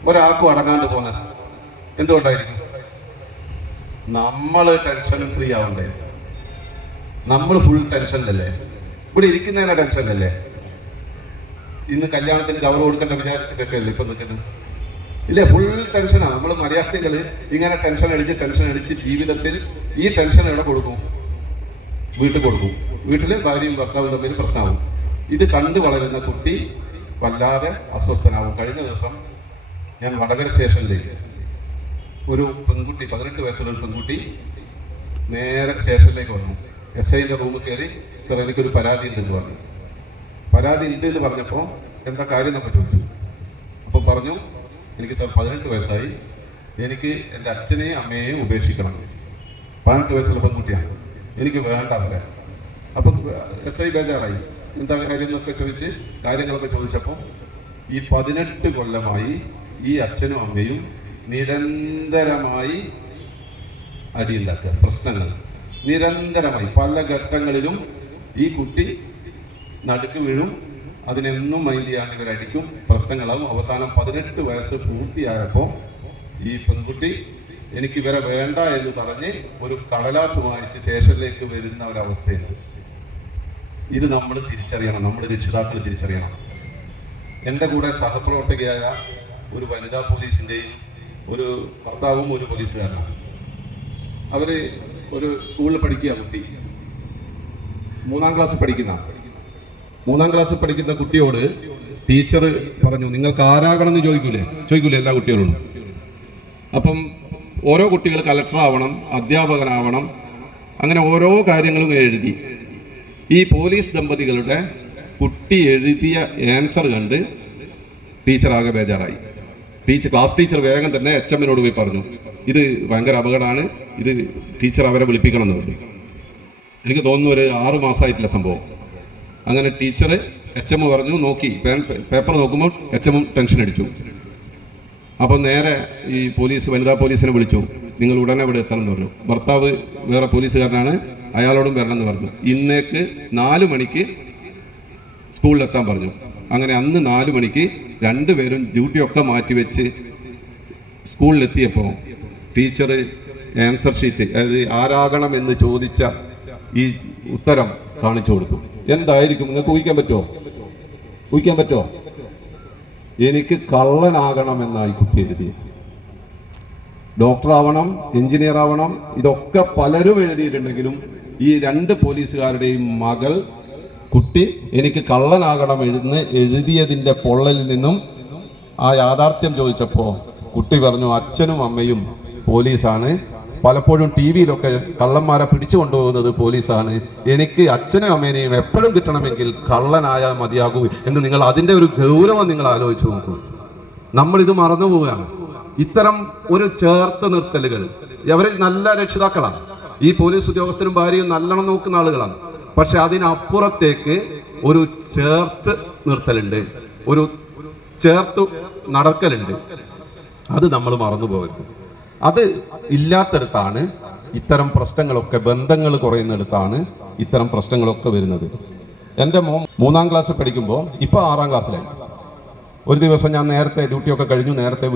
ഒരാൾക്കും അടങ്ങാണ്ട് പോകുന്നത്? എന്തുകൊണ്ടായിരിക്കും? നമ്മൾ ടെൻഷൻ ഫ്രീ ആവണ്ടേ? നമ്മൾ ഫുൾ ടെൻഷനിലല്ലേ? ഇവിടെ ഇരിക്കുന്നതിനാ ടെൻഷനിലല്ലേ? ഇന്ന് കല്യാണത്തിന് കവർ കൊടുക്കേണ്ട വിചാരിച്ചിട്ടൊക്കെ അല്ലേ ഇപ്പൊ നിൽക്കുന്നത്? ഇല്ലേ? ഫുൾ ടെൻഷനാണ്. നമ്മൾ മലയാളികൾ ഇങ്ങനെ ടെൻഷൻ അടിച്ച് ജീവിതത്തിൽ ഈ ടെൻഷൻ എവിടെ കൊടുക്കും? വീട്ടിൽ കൊടുക്കും. വീട്ടിൽ ഭാര്യയും ഭർത്താവും തമ്മിൽ പ്രശ്നമാവും. ഇത് കണ്ടു വളരുന്ന കുട്ടി വല്ലാതെ അസ്വസ്ഥനാവും. കഴിഞ്ഞ ദിവസം ഞാൻ വടകര സ്റ്റേഷനിലേക്ക് ഒരു പെൺകുട്ടി, 18 വയസ്സുള്ള ഒരു പെൺകുട്ടി നേരെ സ്റ്റേഷനിലേക്ക് വന്നു. SIന്റെ റൂമിൽ കയറി, സാർ എനിക്കൊരു പരാതി ഉണ്ടെന്ന് പറഞ്ഞു. പരാതി ഉണ്ട് എന്ന് പറഞ്ഞപ്പോൾ എന്താ കാര്യം എന്നൊക്കെ ചോദിച്ചു. അപ്പം പറഞ്ഞു, എനിക്ക് സാർ 18 വയസ്സായി, എനിക്ക് എൻ്റെ അച്ഛനെയും അമ്മയെയും ഉപേക്ഷിക്കണം. 18 വയസ്സുള്ള പെൺകുട്ടിയാണ്, എനിക്ക് വേണ്ട അവരെ. അപ്പം SI ബേജാറായി. എന്താ കാര്യം എന്നൊക്കെ ചോദിച്ച് കാര്യങ്ങളൊക്കെ ചോദിച്ചപ്പോൾ ഈ 18 കൊല്ലമായി ഈ അച്ഛനും അമ്മയും നിരന്തരമായി അടിയുണ്ടാക്കുക, പ്രശ്നങ്ങൾ നിരന്തരമായി പല ഘട്ടങ്ങളിലും ഈ കുട്ടി നടുക്ക് വീഴും. അതിനെന്നും മൈൻഡ് ചെയ്യാണ്ട് ഇവരടിക്കും, പ്രശ്നങ്ങളാവും. അവസാനം 18 വയസ്സ് പൂർത്തിയായപ്പോൾ ഈ പെൺകുട്ടി എനിക്ക് ഇവരെ വേണ്ട എന്ന് പറഞ്ഞ് ഒരു കടലാസുമായിട്ട് സ്റ്റേഷനിലേക്ക് വരുന്ന ഒരവസ്ഥയുണ്ട്. ഇത് നമ്മൾ തിരിച്ചറിയണം, നമ്മൾ രക്ഷിതാക്കൾ തിരിച്ചറിയണം. എൻ്റെ കൂടെ സഹപ്രവർത്തകയായ ഒരു വനിതാ പോലീസിൻ്റെയും ഒരു ഭർത്താവും ഒരു പോലീസുകാരനാണ്. അവർ ഒരു സ്കൂളിൽ പഠിക്കുക കുട്ടി, 3ാം ക്ലാസ്സിൽ പഠിക്കുന്ന കുട്ടിയോട് ടീച്ചർ പറഞ്ഞു, നിങ്ങൾക്ക് ആരാകണം എന്ന് ചോദിക്കൂലേ എല്ലാ കുട്ടികളോടും. അപ്പം ഓരോ കുട്ടികൾ കളക്ടറാവണം, അധ്യാപകനാവണം, അങ്ങനെ ഓരോ കാര്യങ്ങളും എഴുതി. ഈ പോലീസ് ദമ്പതികളുടെ കുട്ടി എഴുതിയ ആൻസർ കണ്ട് ടീച്ചറാകെ ബേജാറായി. ക്ലാസ് ടീച്ചർ വേഗം തന്നെ HMനോട് പോയി പറഞ്ഞു, ഇത് ഭയങ്കര അപകടമാണ്, ഇത് ടീച്ചർ അവരെ വിളിപ്പിക്കണം എന്ന് പറഞ്ഞു. എനിക്ക് തോന്നുന്നു ഒരു 6 മാസമായിട്ടില്ല സംഭവം. അങ്ങനെ ടീച്ചർ HM പറഞ്ഞു, നോക്കി പേപ്പർ നോക്കുമ്പോൾ HM ടെൻഷൻ അടിച്ചു. അപ്പം നേരെ ഈ വനിതാ പോലീസിനെ വിളിച്ചു, നിങ്ങൾ ഉടനെ ഇവിടെ എത്തണം എന്ന് പറഞ്ഞു. ഭർത്താവ് വേറെ പോലീസുകാരനാണ്, അയാളോടും വരണമെന്ന് പറഞ്ഞു. ഇന്നേക്ക് 4 മണിക്ക് സ്കൂളിലെത്താൻ പറഞ്ഞു. അങ്ങനെ അന്ന് 4 മണിക്ക് രണ്ടുപേരും ഡ്യൂട്ടിയൊക്കെ മാറ്റിവെച്ച് സ്കൂളിലെത്തിയപ്പോൾ ടീച്ചർ ആൻസർ ഷീറ്റ്, അതായത് ആരാകണം എന്ന് ചോദിച്ച ഈ ഉത്തരം കാണിച്ചു കൊടുത്തു. എന്തായിരിക്കും നിങ്ങൾക്ക് ഊഹിക്കാൻ പറ്റുമോ? എനിക്ക് കള്ളനാകണമെന്നായി കുട്ടി എഴുതി. ഡോക്ടറാവണം, എഞ്ചിനീയർ ആവണം, ഇതൊക്കെ പലരും എഴുതിയിട്ടുണ്ടെങ്കിലും ഈ 2 പോലീസുകാരുടെയും മകൾ കുട്ടി എനിക്ക് കള്ളനാകണം എഴുതിയതിൻ്റെ പൊള്ളലിൽ നിന്നും ആ യാഥാർത്ഥ്യം ചോദിച്ചപ്പോൾ കുട്ടി പറഞ്ഞു, അച്ഛനും അമ്മയും പോലീസാണ്, പലപ്പോഴും TV-യിലൊക്കെ കള്ളന്മാരെ പിടിച്ചു കൊണ്ടുപോകുന്നത് പോലീസാണ്, എനിക്ക് അച്ഛനും അമ്മേനെയും എപ്പോഴും കിട്ടണമെങ്കിൽ കള്ളനായാൽ മതിയാകൂ എന്ന് നിങ്ങൾ അതിൻ്റെ ഒരു ഗൗരവം നിങ്ങൾ ആലോചിച്ചു നോക്കൂ. നമ്മളിത് മറന്നു പോവുകയാണ്. ഇത്തരം ഒരു ചേർത്ത് നിർത്തലുകൾ, അവർ നല്ല രക്ഷിതാക്കളാണ്, ഈ പോലീസ് ഉദ്യോഗസ്ഥരും ഭാര്യയും നല്ലോണം നോക്കുന്ന ആളുകളാണ്. പക്ഷെ അതിനപ്പുറത്തേക്ക് ഒരു ചേർത്ത് നിർത്തലുണ്ട്, ഒരു ചേർത്ത് നടക്കലുണ്ട്. അത് നമ്മൾ മറന്നു പോകരുത്. അത് ഇല്ലാത്തടത്താണ് ഇത്തരം പ്രശ്നങ്ങളൊക്കെ, ബന്ധങ്ങൾ കുറയുന്നിടത്താണ് ഇത്തരം പ്രശ്നങ്ങളൊക്കെ വരുന്നത്. എൻ്റെ മോൻ 3ാം ക്ലാസ്സിൽ പഠിക്കുമ്പോൾ ഇപ്പോൾ 6ാം ക്ലാസ്സിലായി. ഒരു ദിവസം ഞാൻ നേരത്തെ ഡ്യൂട്ടിയൊക്കെ കഴിഞ്ഞു നേരത്തെ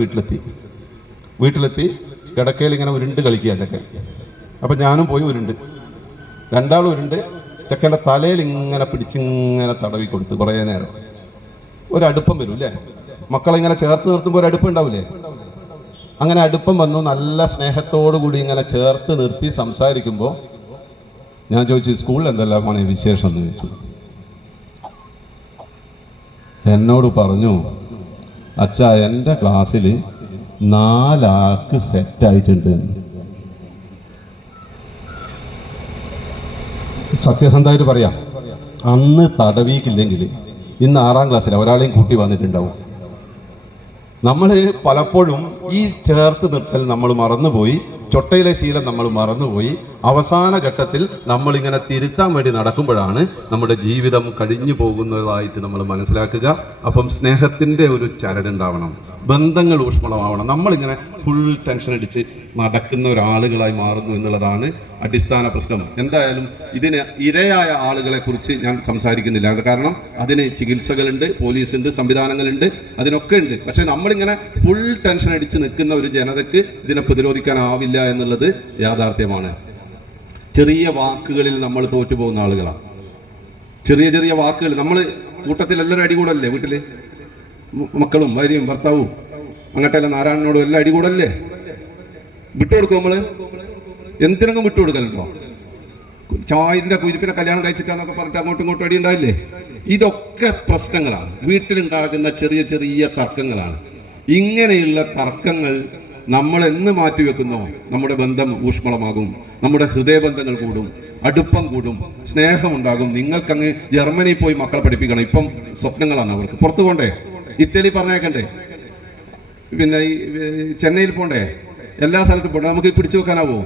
വീട്ടിലെത്തി കിടക്കയിൽ ഇങ്ങനെ ഉരുണ്ട് കളിക്കുക ചെക്കൻ. അപ്പം ഞാനും പോയി ഉരുണ്ട്, രണ്ടാളും ഉരുണ്ട്. ചെക്കൻ്റെ തലയിൽ ഇങ്ങനെ പിടിച്ചിങ്ങനെ തടവി കൊടുത്ത് കുറേ നേരം. ഒരടുപ്പം വരും അല്ലേ, മക്കളിങ്ങനെ ചേർത്ത് നിർത്തുമ്പോൾ ഒരു അടുപ്പം ഉണ്ടാവില്ലേ? അങ്ങനെ അടുപ്പം വന്നു. നല്ല സ്നേഹത്തോടു കൂടി ഇങ്ങനെ ചേർത്ത് നിർത്തി സംസാരിക്കുമ്പോൾ ഞാൻ ചോദിച്ചു, സ്കൂളിൽ എന്തെല്ലാമാണ് വിശേഷം എന്ന് ചോദിച്ചു. എന്നോട് പറഞ്ഞു, അച്ഛാ എൻ്റെ ക്ലാസ്സിൽ 4 ആൾക്ക് സെറ്റായിട്ടുണ്ട്. സത്യസന്ധമായിട്ട് പറയാം, അന്ന് തടവിക്കില്ലെങ്കിൽ ഇന്ന് 6ാം ക്ലാസ്സിൽ ഒരാളെയും കൂട്ടി വന്നിട്ടുണ്ടാവും. നമ്മൾ പലപ്പോഴും ഈ ചേർത്ത് നിർത്തൽ നമ്മൾ മറന്നുപോയി, ചൊട്ടയിലെ ശീലം നമ്മൾ മറന്നുപോയി. അവസാന ഘട്ടത്തിൽ നമ്മളിങ്ങനെ തിരുത്താൻ വേണ്ടി നടക്കുമ്പോഴാണ് നമ്മുടെ ജീവിതം കഴിഞ്ഞു പോകുന്നതായിട്ട് നമ്മൾ മനസ്സിലാക്കുക. അപ്പം സ്നേഹത്തിൻ്റെ ഒരു ചരടുണ്ടാവണം, ബന്ധങ്ങൾ ഊഷ്മളമാവണം. നമ്മളിങ്ങനെ ഫുൾ ടെൻഷൻ അടിച്ച് നടക്കുന്ന ഒരാളുകളായി മാറുന്നു എന്നുള്ളതാണ് അടിസ്ഥാന പ്രശ്നം. എന്തായാലും ഇതിന് ഇരയായ ആളുകളെ കുറിച്ച് ഞാൻ സംസാരിക്കുന്നില്ല, കാരണം അതിന് ചികിത്സകളുണ്ട്, പോലീസുണ്ട്, സംവിധാനങ്ങളുണ്ട്, അതിനൊക്കെ ഉണ്ട്. പക്ഷെ നമ്മളിങ്ങനെ ഫുൾ ടെൻഷൻ അടിച്ച് നിൽക്കുന്ന ഒരു ജനതയ്ക്ക് ഇതിനെ പ്രതിരോധിക്കാനാവില്ല എന്നുള്ളത് യാഥാർത്ഥ്യമാണ്. ചെറിയ വാക്കുകളിൽ നമ്മൾ തോറ്റുപോകുന്ന ആളുകളാണ്. ചെറിയ വാക്കുകൾ, നമ്മൾ കൂട്ടത്തിൽ എല്ലാവരും അടികൂടല്ലേ? വീട്ടിൽ മക്കളും ഭാര്യയും ഭർത്താവും അങ്ങോട്ടെല്ലാം നാരായണനോടും എല്ലാം അടികൂടല്ലേ? വിട്ടുകൊടുക്കും നമ്മള്? എന്തിനൊക്കെ വിട്ടുകൊടുക്കലുണ്ടോ? ചായന്റെ കുരിപ്പിനെ കല്യാണം കഴിച്ചിട്ടാന്നൊക്കെ പറഞ്ഞിട്ട് അങ്ങോട്ടും ഇങ്ങോട്ടും അടി ഉണ്ടാവില്ലേ? ഇതൊക്കെ പ്രശ്നങ്ങളാണ്, വീട്ടിലുണ്ടാകുന്ന ചെറിയ തർക്കങ്ങളാണ്. ഇങ്ങനെയുള്ള തർക്കങ്ങൾ നമ്മൾ എന്ന് മാറ്റിവെക്കുന്നോ നമ്മുടെ ബന്ധം ഊഷ്മളമാകും, നമ്മുടെ ഹൃദയബന്ധങ്ങൾ കൂടും, അടുപ്പം കൂടും, സ്നേഹമുണ്ടാകും. നിങ്ങൾക്കങ്ങ് ജർമ്മനിയിൽ പോയി മക്കളെ പഠിപ്പിക്കണം. ഇപ്പം സ്വപ്നങ്ങളാണ് അവർക്ക്. പുറത്തു പോണ്ടേ, ഇറ്റലി പറഞ്ഞേക്കണ്ടേ, പിന്നെ ഈ ചെന്നൈയിൽ പോണ്ടേ, എല്ലാ സ്ഥലത്തും പോണ്ടേ. നമുക്ക് പിടിച്ചു വെക്കാനാവോ?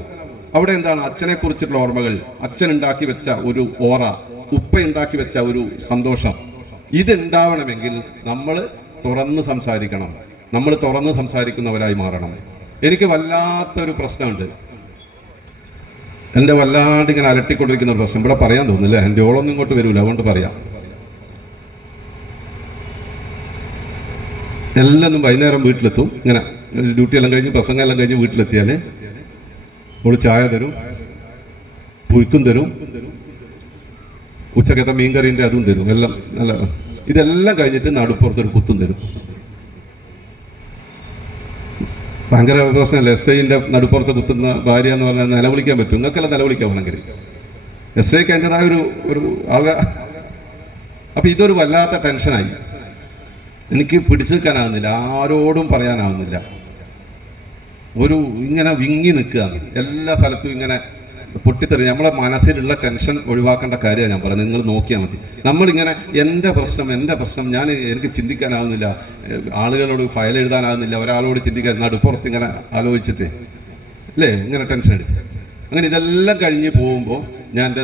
അവിടെ എന്താണ് അച്ഛനെ കുറിച്ചിട്ടുള്ള ഓർമ്മകൾ, അച്ഛൻ ഉണ്ടാക്കി വെച്ച ഒരു ഓറ, ഉപ്പ ഉണ്ടാക്കി വെച്ച ഒരു സന്തോഷം. ഇതുണ്ടാവണമെങ്കിൽ നമ്മൾ തുറന്ന് സംസാരിക്കണം, നമ്മൾ തുറന്ന് സംസാരിക്കുന്നവരായി മാറണം. എനിക്ക് വല്ലാത്തൊരു പ്രശ്നമുണ്ട്, എൻ്റെ വല്ലാണ്ട് ഇങ്ങനെ അലട്ടിക്കൊണ്ടിരിക്കുന്ന ഒരു പ്രശ്നം. ഇവിടെ പറയാൻ തോന്നില്ല, എൻ്റെ ഓളൊന്നും ഇങ്ങോട്ട് വരില്ല, അതുകൊണ്ട് പറയാം. എല്ലാം വൈകുന്നേരം വീട്ടിലെത്തും, ഇങ്ങനെ ഡ്യൂട്ടി എല്ലാം കഴിഞ്ഞ് പ്രസംഗം എല്ലാം കഴിഞ്ഞ് വീട്ടിലെത്തിയാൽ ഓള് ചായ തരും, പുഴുക്കും തരും, ഉച്ചക്കത്തെ മീൻകറീൻ്റെ അതും തരും, എല്ലാം നല്ല. ഇതെല്ലാം കഴിഞ്ഞിട്ട് നടുപ്പുറത്തൊരു കുത്തും തരും. ഭയങ്കര പ്രശ്നമല്ലേ? SIൻ്റെ നടുപ്പുറത്ത് കുത്തുന്ന ഭാര്യ എന്ന് പറഞ്ഞാൽ നിലവിളിക്കാൻ പറ്റും. നിങ്ങൾക്കെല്ലാം നിലവിളിക്കാൻ വേണമെങ്കിൽ SIക്ക് അതിൻ്റെതായ ഒരു ആക. അപ്പം ഇതൊരു വല്ലാത്ത ടെൻഷനായി. എനിക്ക് പിടിച്ചു നിൽക്കാനാകുന്നില്ല, ആരോടും പറയാനാവുന്നില്ല. ഇങ്ങനെ വിങ്ങി നിൽക്കുകയാണ്, എല്ലാ സ്ഥലത്തും ഇങ്ങനെ പൊട്ടിത്തെറി. നമ്മളെ മനസ്സിലുള്ള ടെൻഷൻ ഒഴിവാക്കേണ്ട കാര്യമാണ് ഞാൻ പറയുന്നത്. നിങ്ങൾ നോക്കിയാൽ മതി. നമ്മളിങ്ങനെ എൻ്റെ പ്രശ്നം എനിക്ക് ചിന്തിക്കാനാവുന്നില്ല, ആളുകളോട് ഫയൽ എഴുതാനാകുന്നില്ല, ഒരാളോട് ചിന്തിക്കാൻ നടുപ്പുറത്ത് ഇങ്ങനെ ആലോചിച്ചിട്ട് അല്ലേ ഇങ്ങനെ ടെൻഷൻ അടിച്ച്. അങ്ങനെ ഇതെല്ലാം കഴിഞ്ഞ് പോകുമ്പോൾ ഞാൻ എൻ്റെ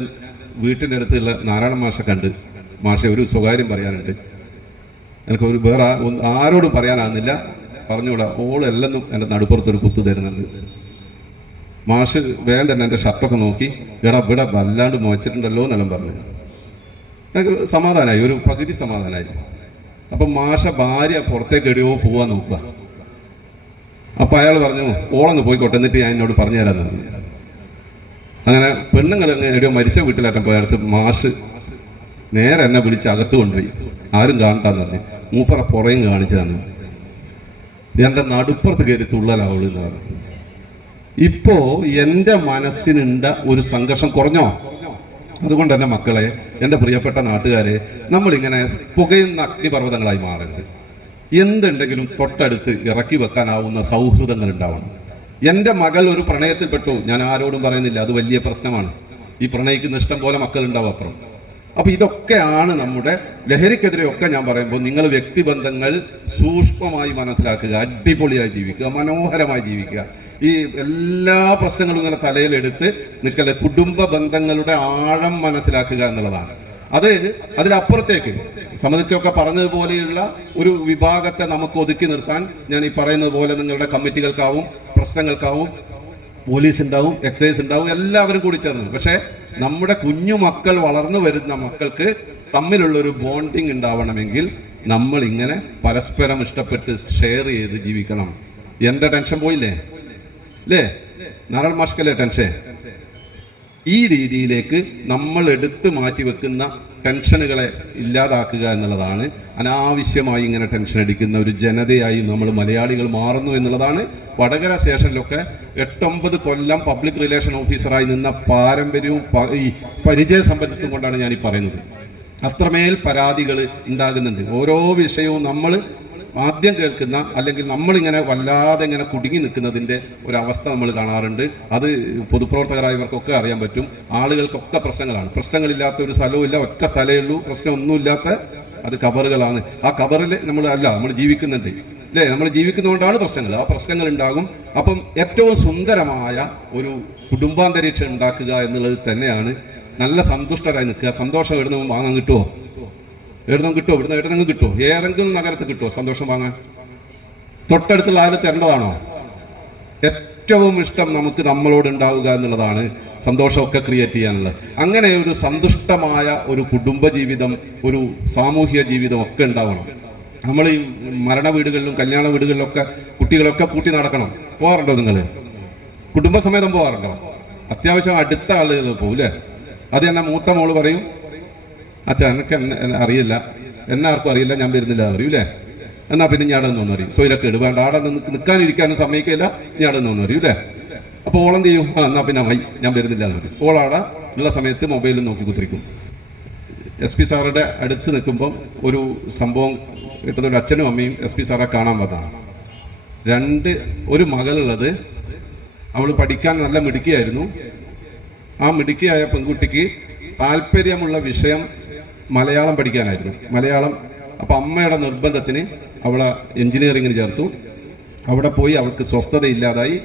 വീട്ടിൻ്റെ അടുത്തുള്ള നാരായണ മാഷെ കണ്ട്, മാഷെ ഒരു സ്വകാര്യം പറയാനുണ്ട്, എനിക്ക് വേറെ ആരോടും പറയാനാകുന്നില്ല, പറഞ്ഞുകൂടാ, ഓളെല്ലാം എൻ്റെ നടുപ്പുറത്തൊരു കുത്തു തരുന്നുണ്ട്. മാഷ് വേഗം തന്നെ എൻ്റെ ഷർട്ടൊക്കെ നോക്കി, ഇവിടെ വല്ലാണ്ട് മോച്ചിട്ടുണ്ടല്ലോ എന്നെല്ലാം പറഞ്ഞു. എനിക്ക് സമാധാനമായി, ഒരു പകുതി സമാധാനമായി. അപ്പം മാഷ ഭാര്യ പുറത്തേക്ക് എവിടെയോ പോവാൻ നോക്കുക. അപ്പം അയാൾ പറഞ്ഞു, ഓളങ്ങ് പോയിക്കോട്ടെ, എന്നിട്ട് ഞാൻ എന്നോട് പറഞ്ഞു തരാമെന്ന് പറഞ്ഞു. അങ്ങനെ പെണ്ണുങ്ങൾ എവിടെയോ മരിച്ച വീട്ടിലാറ്റം പോയടുത്ത് മാഷ് നേരെ എന്നെ വിളിച്ച് അകത്ത് കൊണ്ടുപോയി. ആരും കാണണ്ടെന്ന് പറഞ്ഞു. മൂപ്പറ പുറയും കാണിച്ചതാണ്. എൻ്റെ നടുപ്പുറത്ത് കയറി തുള്ളലാവുള്ളൂ എന്ന് പറഞ്ഞു. ഇപ്പോ എൻ്റെ മനസ്സിനുണ്ട ഒരു സംഘർഷം കുറഞ്ഞോ? അതുകൊണ്ട് തന്നെ മക്കളെ, എൻ്റെ പ്രിയപ്പെട്ട നാട്ടുകാരെ, നമ്മളിങ്ങനെ പുകയുന്ന അഗ്നിപർവ്വതങ്ങളായി മാറരുത്. എന്തുണ്ടെങ്കിലും തൊട്ടടുത്ത് ഇറക്കി വെക്കാനാവുന്ന സൗഹൃദങ്ങൾ ഉണ്ടാവണം. എൻ്റെ മകൾ ഒരു പ്രണയത്തിൽപ്പെട്ടു, ഞാൻ ആരോടും പറയുന്നില്ല, അത് വലിയ പ്രശ്നമാണ്. ഈ പ്രണയിക്കുന്ന ഇഷ്ടം പോലെ മക്കളുണ്ടാവും അപ്പുറം. അപ്പൊ ഇതൊക്കെയാണ് നമ്മുടെ ലഹരിക്കെതിരെയൊക്കെ ഞാൻ പറയുമ്പോൾ നിങ്ങൾ വ്യക്തിബന്ധങ്ങൾ സൂക്ഷ്മമായി മനസ്സിലാക്കുക, അടിപൊളിയായി ജീവിക്കുക, മനോഹരമായി ജീവിക്കുക. ഈ എല്ലാ പ്രശ്നങ്ങളും ഇങ്ങനെ തലയിലെടുത്ത് നിൽക്കല്, കുടുംബ ബന്ധങ്ങളുടെ ആഴം മനസ്സിലാക്കുക എന്നുള്ളതാണ്. അതിലപ്പുറത്തേക്ക് സമിതിക്കൊക്കെ പറഞ്ഞതുപോലെയുള്ള ഒരു വിഭാഗത്തെ നമുക്ക് ഒതുക്കി നിർത്താൻ ഞാൻ ഈ പറയുന്നത് പോലെ നിങ്ങളുടെ കമ്മിറ്റികൾക്കാവും പ്രശ്നങ്ങൾക്കാവും പോലീസ് ഉണ്ടാവും, എക്സൈസ് ഉണ്ടാവും, എല്ലാവരും കൂടി ചേർന്ന്. പക്ഷേ നമ്മുടെ കുഞ്ഞു മക്കൾ, വളർന്നു വരുന്ന മക്കൾക്ക് തമ്മിലുള്ള ഒരു ബോണ്ടിങ് ഉണ്ടാവണമെങ്കിൽ നമ്മൾ ഇങ്ങനെ പരസ്പരം ഇഷ്ടപ്പെട്ട് ഷെയർ ചെയ്ത് ജീവിക്കണം. എൻ്റെ ടെൻഷൻ പോയില്ലേ അല്ലേ? നാരായണ മാഷ്കല്ലേ ടെൻഷൻ? ഈ രീതിയിലേക്ക് നമ്മൾ എടുത്തു മാറ്റി വെക്കുന്ന ടെൻഷനുകളെ ഇല്ലാതാക്കുക എന്നുള്ളതാണ്. അനാവശ്യമായി ഇങ്ങനെ ടെൻഷൻ അടിക്കുന്ന ഒരു ജനതയായി നമ്മൾ മലയാളികൾ മാറുന്നു എന്നുള്ളതാണ്. വടകര സ്റ്റേഷനിലൊക്കെ 8-9 കൊല്ലം പബ്ലിക് റിലേഷൻ ഓഫീസറായി നിന്ന പാരമ്പര്യവും ഈ പരിചയ സമ്പത്തും കൊണ്ടാണ് ഞാൻ ഈ പറയുന്നത്. അത്രമേൽ പരാതികൾ ഉണ്ടാകുന്നുണ്ട്. ഓരോ വിഷയവും നമ്മൾ ആദ്യം കേൾക്കുന്ന, അല്ലെങ്കിൽ നമ്മളിങ്ങനെ വല്ലാതെ ഇങ്ങനെ കുടുങ്ങി നിൽക്കുന്നതിൻ്റെ ഒരവസ്ഥ നമ്മൾ കാണാറുണ്ട്. അത് പൊതുപ്രവർത്തകരായവർക്കൊക്കെ അറിയാൻ പറ്റും. ആളുകൾക്കൊക്കെ പ്രശ്നങ്ങളാണ്. പ്രശ്നങ്ങളില്ലാത്ത ഒരു സ്ഥലവുമില്ല, ഒറ്റ സ്ഥലമേ ഉള്ളൂ. പ്രശ്നമൊന്നുമില്ലാത്ത അത് കബറുകളാണ്. ആ കബറിൽ നമ്മൾ ജീവിക്കുന്നുണ്ട് അല്ലേ? നമ്മൾ ജീവിക്കുന്നതുകൊണ്ടാണ് പ്രശ്നങ്ങൾ. ആ പ്രശ്നങ്ങൾ ഉണ്ടാകും. അപ്പം ഏറ്റവും സുന്ദരമായ ഒരു കുടുംബാന്തരീക്ഷം ഉണ്ടാക്കുക എന്നുള്ളത് തന്നെയാണ് നല്ല സന്തുഷ്ടരായി നിൽക്കുക. സന്തോഷം എവിടുന്ന് വാങ്ങാൻ കിട്ടുമോ? എവിടുന്ന് കിട്ടുമോ? എവിടുന്ന് കിട്ടുമോ? ഏതെങ്കിലും നഗരത്തിൽ കിട്ടുമോ സന്തോഷം വാങ്ങാൻ? തൊട്ടടുത്തുള്ള ആരും തരേണ്ടതാണോ? ഏറ്റവും ഇഷ്ടം നമുക്ക് നമ്മളോട് ഉണ്ടാവുക എന്നുള്ളതാണ്, സന്തോഷമൊക്കെ ക്രിയേറ്റ് ചെയ്യാനുള്ളത്. അങ്ങനെ ഒരു സന്തുഷ്ടമായ ഒരു കുടുംബ ജീവിതം, ഒരു സാമൂഹിക ജീവിതം ഒക്കെ ഉണ്ടാവണം. നമ്മൾ ഈ മരണ വീടുകളിലും കല്യാണ വീടുകളിലൊക്കെ കുട്ടികളൊക്കെ കൂട്ടി നടക്കണം. പോകാറുണ്ടോ നിങ്ങൾ? കുടുംബസമേതം പോകാറുണ്ടോ? അത്യാവശ്യം അടുത്ത ആളുകൾ പോകും അല്ലേ? അത് തന്നെ മൂത്ത മോള് പറയും, അച്ഛാ എനിക്ക് അറിയില്ല, എന്നെ ആർക്കും അറിയില്ല, ഞാൻ വരുന്നില്ല എന്ന് പറയും അല്ലേ? എന്നാൽ പിന്നെ ഞാൻ അവിടെ നിന്ന് അറിയും. സോയിലൊക്കെ വേണ്ട, അവിടെ നിൽക്കാനിരിക്കാനും സമ്മതിക്കില്ല, ഞാൻ അവിടെ നിന്ന് അറിയും അല്ലേ? അപ്പോൾ ഓളെന്ത് ചെയ്യും? എന്നാൽ പിന്നെ ഞാൻ വരുന്നില്ല എന്ന് പറയും. ഓളവിടെ ഉള്ള സമയത്ത് മൊബൈലിൽ നോക്കി കുത്തിരിക്കും. SP സാറുടെ അടുത്ത് നിൽക്കുമ്പം ഒരു സംഭവം കിട്ടുന്നൊരു അച്ഛനും അമ്മയും SP സാറെ കാണാൻ വന്നതാണ്. ഒരു മകളുള്ളത്, അവൾ പഠിക്കാൻ നല്ല മിടുക്കിയായിരുന്നു. ആ മിടുക്കിയായ പെൺകുട്ടിക്ക് താല്പര്യമുള്ള വിഷയം മലയാളം പഠിക്കാനായിരുന്നു. മലയാളം. അപ്പം അമ്മയുടെ നിർബന്ധത്തിന് അവളെ എഞ്ചിനീയറിങ്ങിന് ചേർത്തു. അവിടെ പോയി അവൾക്ക് സ്വസ്ഥതയില്ലാതായി.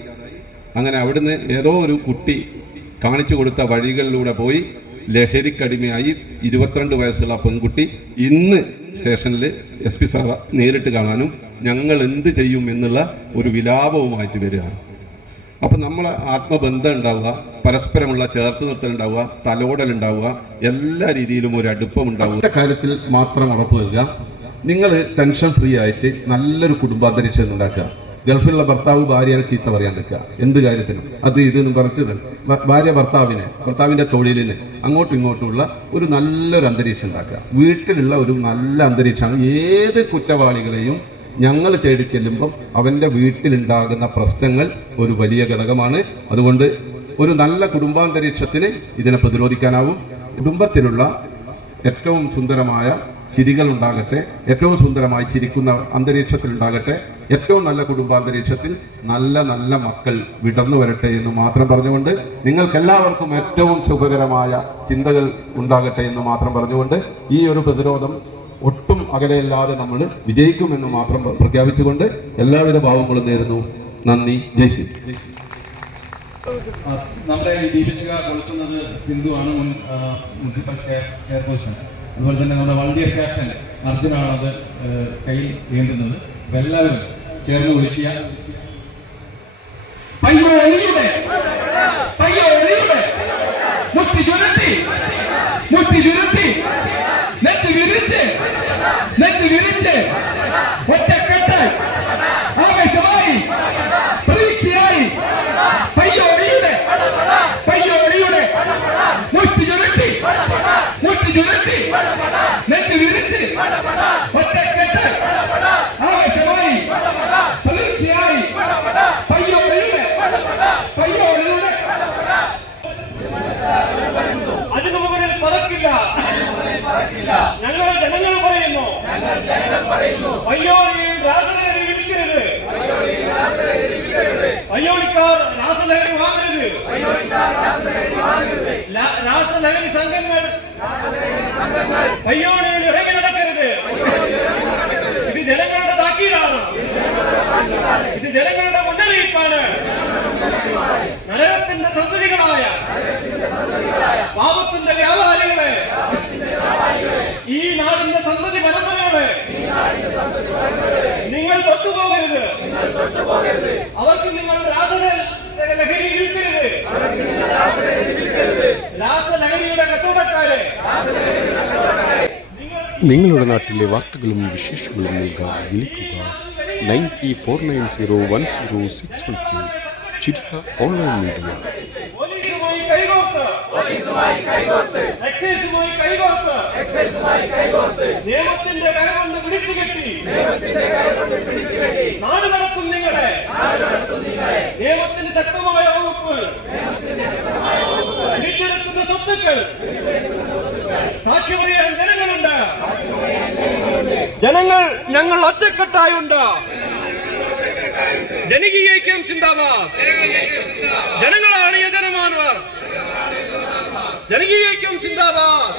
അങ്ങനെ അവിടുന്ന് ഏതോ ഒരു കുട്ടി കാണിച്ചു കൊടുത്ത വഴികളിലൂടെ പോയി ലഹരിക്കടിമയായി 22 വയസ്സുള്ള പെൺകുട്ടി ഇന്ന് സ്റ്റേഷനിൽ SP സാറ് നേരിട്ട് കാണാനും ഞങ്ങൾ എന്ത് ചെയ്യും എന്നുള്ള ഒരു വിലാപവുമായിട്ട് വരികയാണ്. അപ്പം നമ്മളെ ആത്മബന്ധം ഉണ്ടാവുക, പരസ്പരമുള്ള ചേർത്ത് നിർത്തൽ ഉണ്ടാവുക, തലോടൽ ഉണ്ടാവുക, എല്ലാ രീതിയിലും ഒരു അടുപ്പം ഉണ്ടാവുക. കാര്യത്തിൽ മാത്രം ഉറപ്പ് നൽകുക. നിങ്ങൾ ടെൻഷൻ ഫ്രീ ആയിട്ട് നല്ലൊരു കുടുംബാന്തരീക്ഷം ഉണ്ടാക്കുക. ഗൾഫിലുള്ള ഭർത്താവ് ഭാര്യനെ ചീത്ത പറയാണ്ടിരിക്കുക. എന്ത് കാര്യത്തിനും അത് ഇതെന്ന് പറഞ്ഞിട്ടുണ്ട്. ഭാര്യ ഭർത്താവിൻ്റെ തൊഴിലിന് അങ്ങോട്ടും ഇങ്ങോട്ടുമുള്ള ഒരു നല്ലൊരു അന്തരീക്ഷം ഉണ്ടാക്കുക. വീട്ടിലുള്ള ഒരു നല്ല അന്തരീക്ഷമാണ്. ഏത് കുറ്റവാളികളെയും ഞങ്ങൾ തേടി ചെല്ലുമ്പം അവൻ്റെ വീട്ടിലുണ്ടാകുന്ന പ്രശ്നങ്ങൾ ഒരു വലിയ ഘടകമാണ്. അതുകൊണ്ട് ഒരു നല്ല കുടുംബാന്തരീക്ഷത്തിന് ഇതിനെ പ്രതിരോധിക്കാനാവും. കുടുംബത്തിലുള്ള ഏറ്റവും സുന്ദരമായ ചിരികൾ ഉണ്ടാകട്ടെ, ഏറ്റവും സുന്ദരമായി ചിരിക്കുന്ന അന്തരീക്ഷത്തിൽ ഉണ്ടാകട്ടെ, ഏറ്റവും നല്ല കുടുംബാന്തരീക്ഷത്തിൽ നല്ല നല്ല മക്കൾ വിടർന്നു വരട്ടെ എന്ന് മാത്രം പറഞ്ഞുകൊണ്ട്, നിങ്ങൾക്കെല്ലാവർക്കും ഏറ്റവും ശുഭകരമായ ചിന്തകൾ ഉണ്ടാകട്ടെ എന്ന് മാത്രം പറഞ്ഞുകൊണ്ട്, ഈ ഒരു പ്രതിരോധം ഒട്ടും അകലെയല്ലാതെ നമ്മൾ വിജയിക്കുമെന്ന് മാത്രം പ്രഖ്യാപിച്ചുകൊണ്ട് എല്ലാവിധ ഭാവങ്ങളും നേരുന്നു. നന്ദി. ജയ് ഹിന്ദ്. നമ്മുടെ ഈ ദീപിക കൊളുത്തുന്നത് സിന്ധു ആണ്, മുൻ മുനിസിപ്പൽ ചെയർപേഴ്സൺ. അതുപോലെ തന്നെ നമ്മുടെ വളണ്ടിയർ ക്യാപ്റ്റൻ അർജുനാണ് അത് കയ്യിൽ ഏന്തുന്നത്. അപ്പൊ എല്ലാവരും ചേർന്ന് വിളിക്കുക. ഒറ്റക്കെട്ടായി ആവേശമായി പ്രതീക്ഷയായി പയ്യോളിയുടെ മുട്ടി ചുരുട്ടി നെറ്റ് വിരിച്ച് ഒറ്റക്കെട്ടായി ആവേശമായി പ്രതീക്ഷയായി പയ്യോളിയുടെ അതിനു മുകളിൽ പറക്കില്ല. ഞങ്ങൾ ജനങ്ങൾ പറയുന്നു, പയ്യോളിയിൽ രാസലഹരി വിളിക്കരുത്, പയ്യോളിക്കാർ രാസലഹരി വാങ്ങരുത്, രാസലഹരി സംഘങ്ങൾ പയ്യോളിയിൽ ഇറങ്ങി നടക്കരുത്. ഇത് ജനങ്ങളുടെ താക്കീതാണ്, ഇത് ജനങ്ങളുടെ മുന്നറിയിപ്പാണ്. നരകത്തിന്റെ സന്തതികളായ പാപത്തിന്റെ വ്യാപാരികളെ, ഈ നാടിന്റെ സന്തതി പരമ്പരകളെ നിങ്ങൾ തൊട്ടുപോകരുത്. അവർക്ക് നിങ്ങൾ രാസലഹരി നിങ്ങളുടെ നാട്ടിലെ വാർത്തകളും വിശേഷങ്ങളും നൽകാൻ വിളിക്കുക 9349010616. ചിരിക ഓൺലൈൻ മീഡിയ. പോലീസുമായി കൈകോർത്ത് എക്സൈസുമായി കൈകോർത്ത് നിയമത്തിന്റെ കൈകൊണ്ട് പിടിച്ചുകെട്ടി നാട് നടത്തും നിങ്ങളെ. നിയമത്തിന് ശക്തമായ വകുപ്പ് പിടിച്ചെടുക്കുന്ന സ്വത്തുക്കൾ സാക്ഷി പറയാൻ ജനങ്ങളുണ്ട്. ജനങ്ങൾ ഞങ്ങൾ ഒറ്റക്കെട്ടായുണ്ട്. ജനകീയ ഐക്യം സിന്ദാബാദ്. ജനങ്ങളാണ് യജമാനന്മാർ. ജനകീയ ഐക്യം സിന്ദാബാദ്.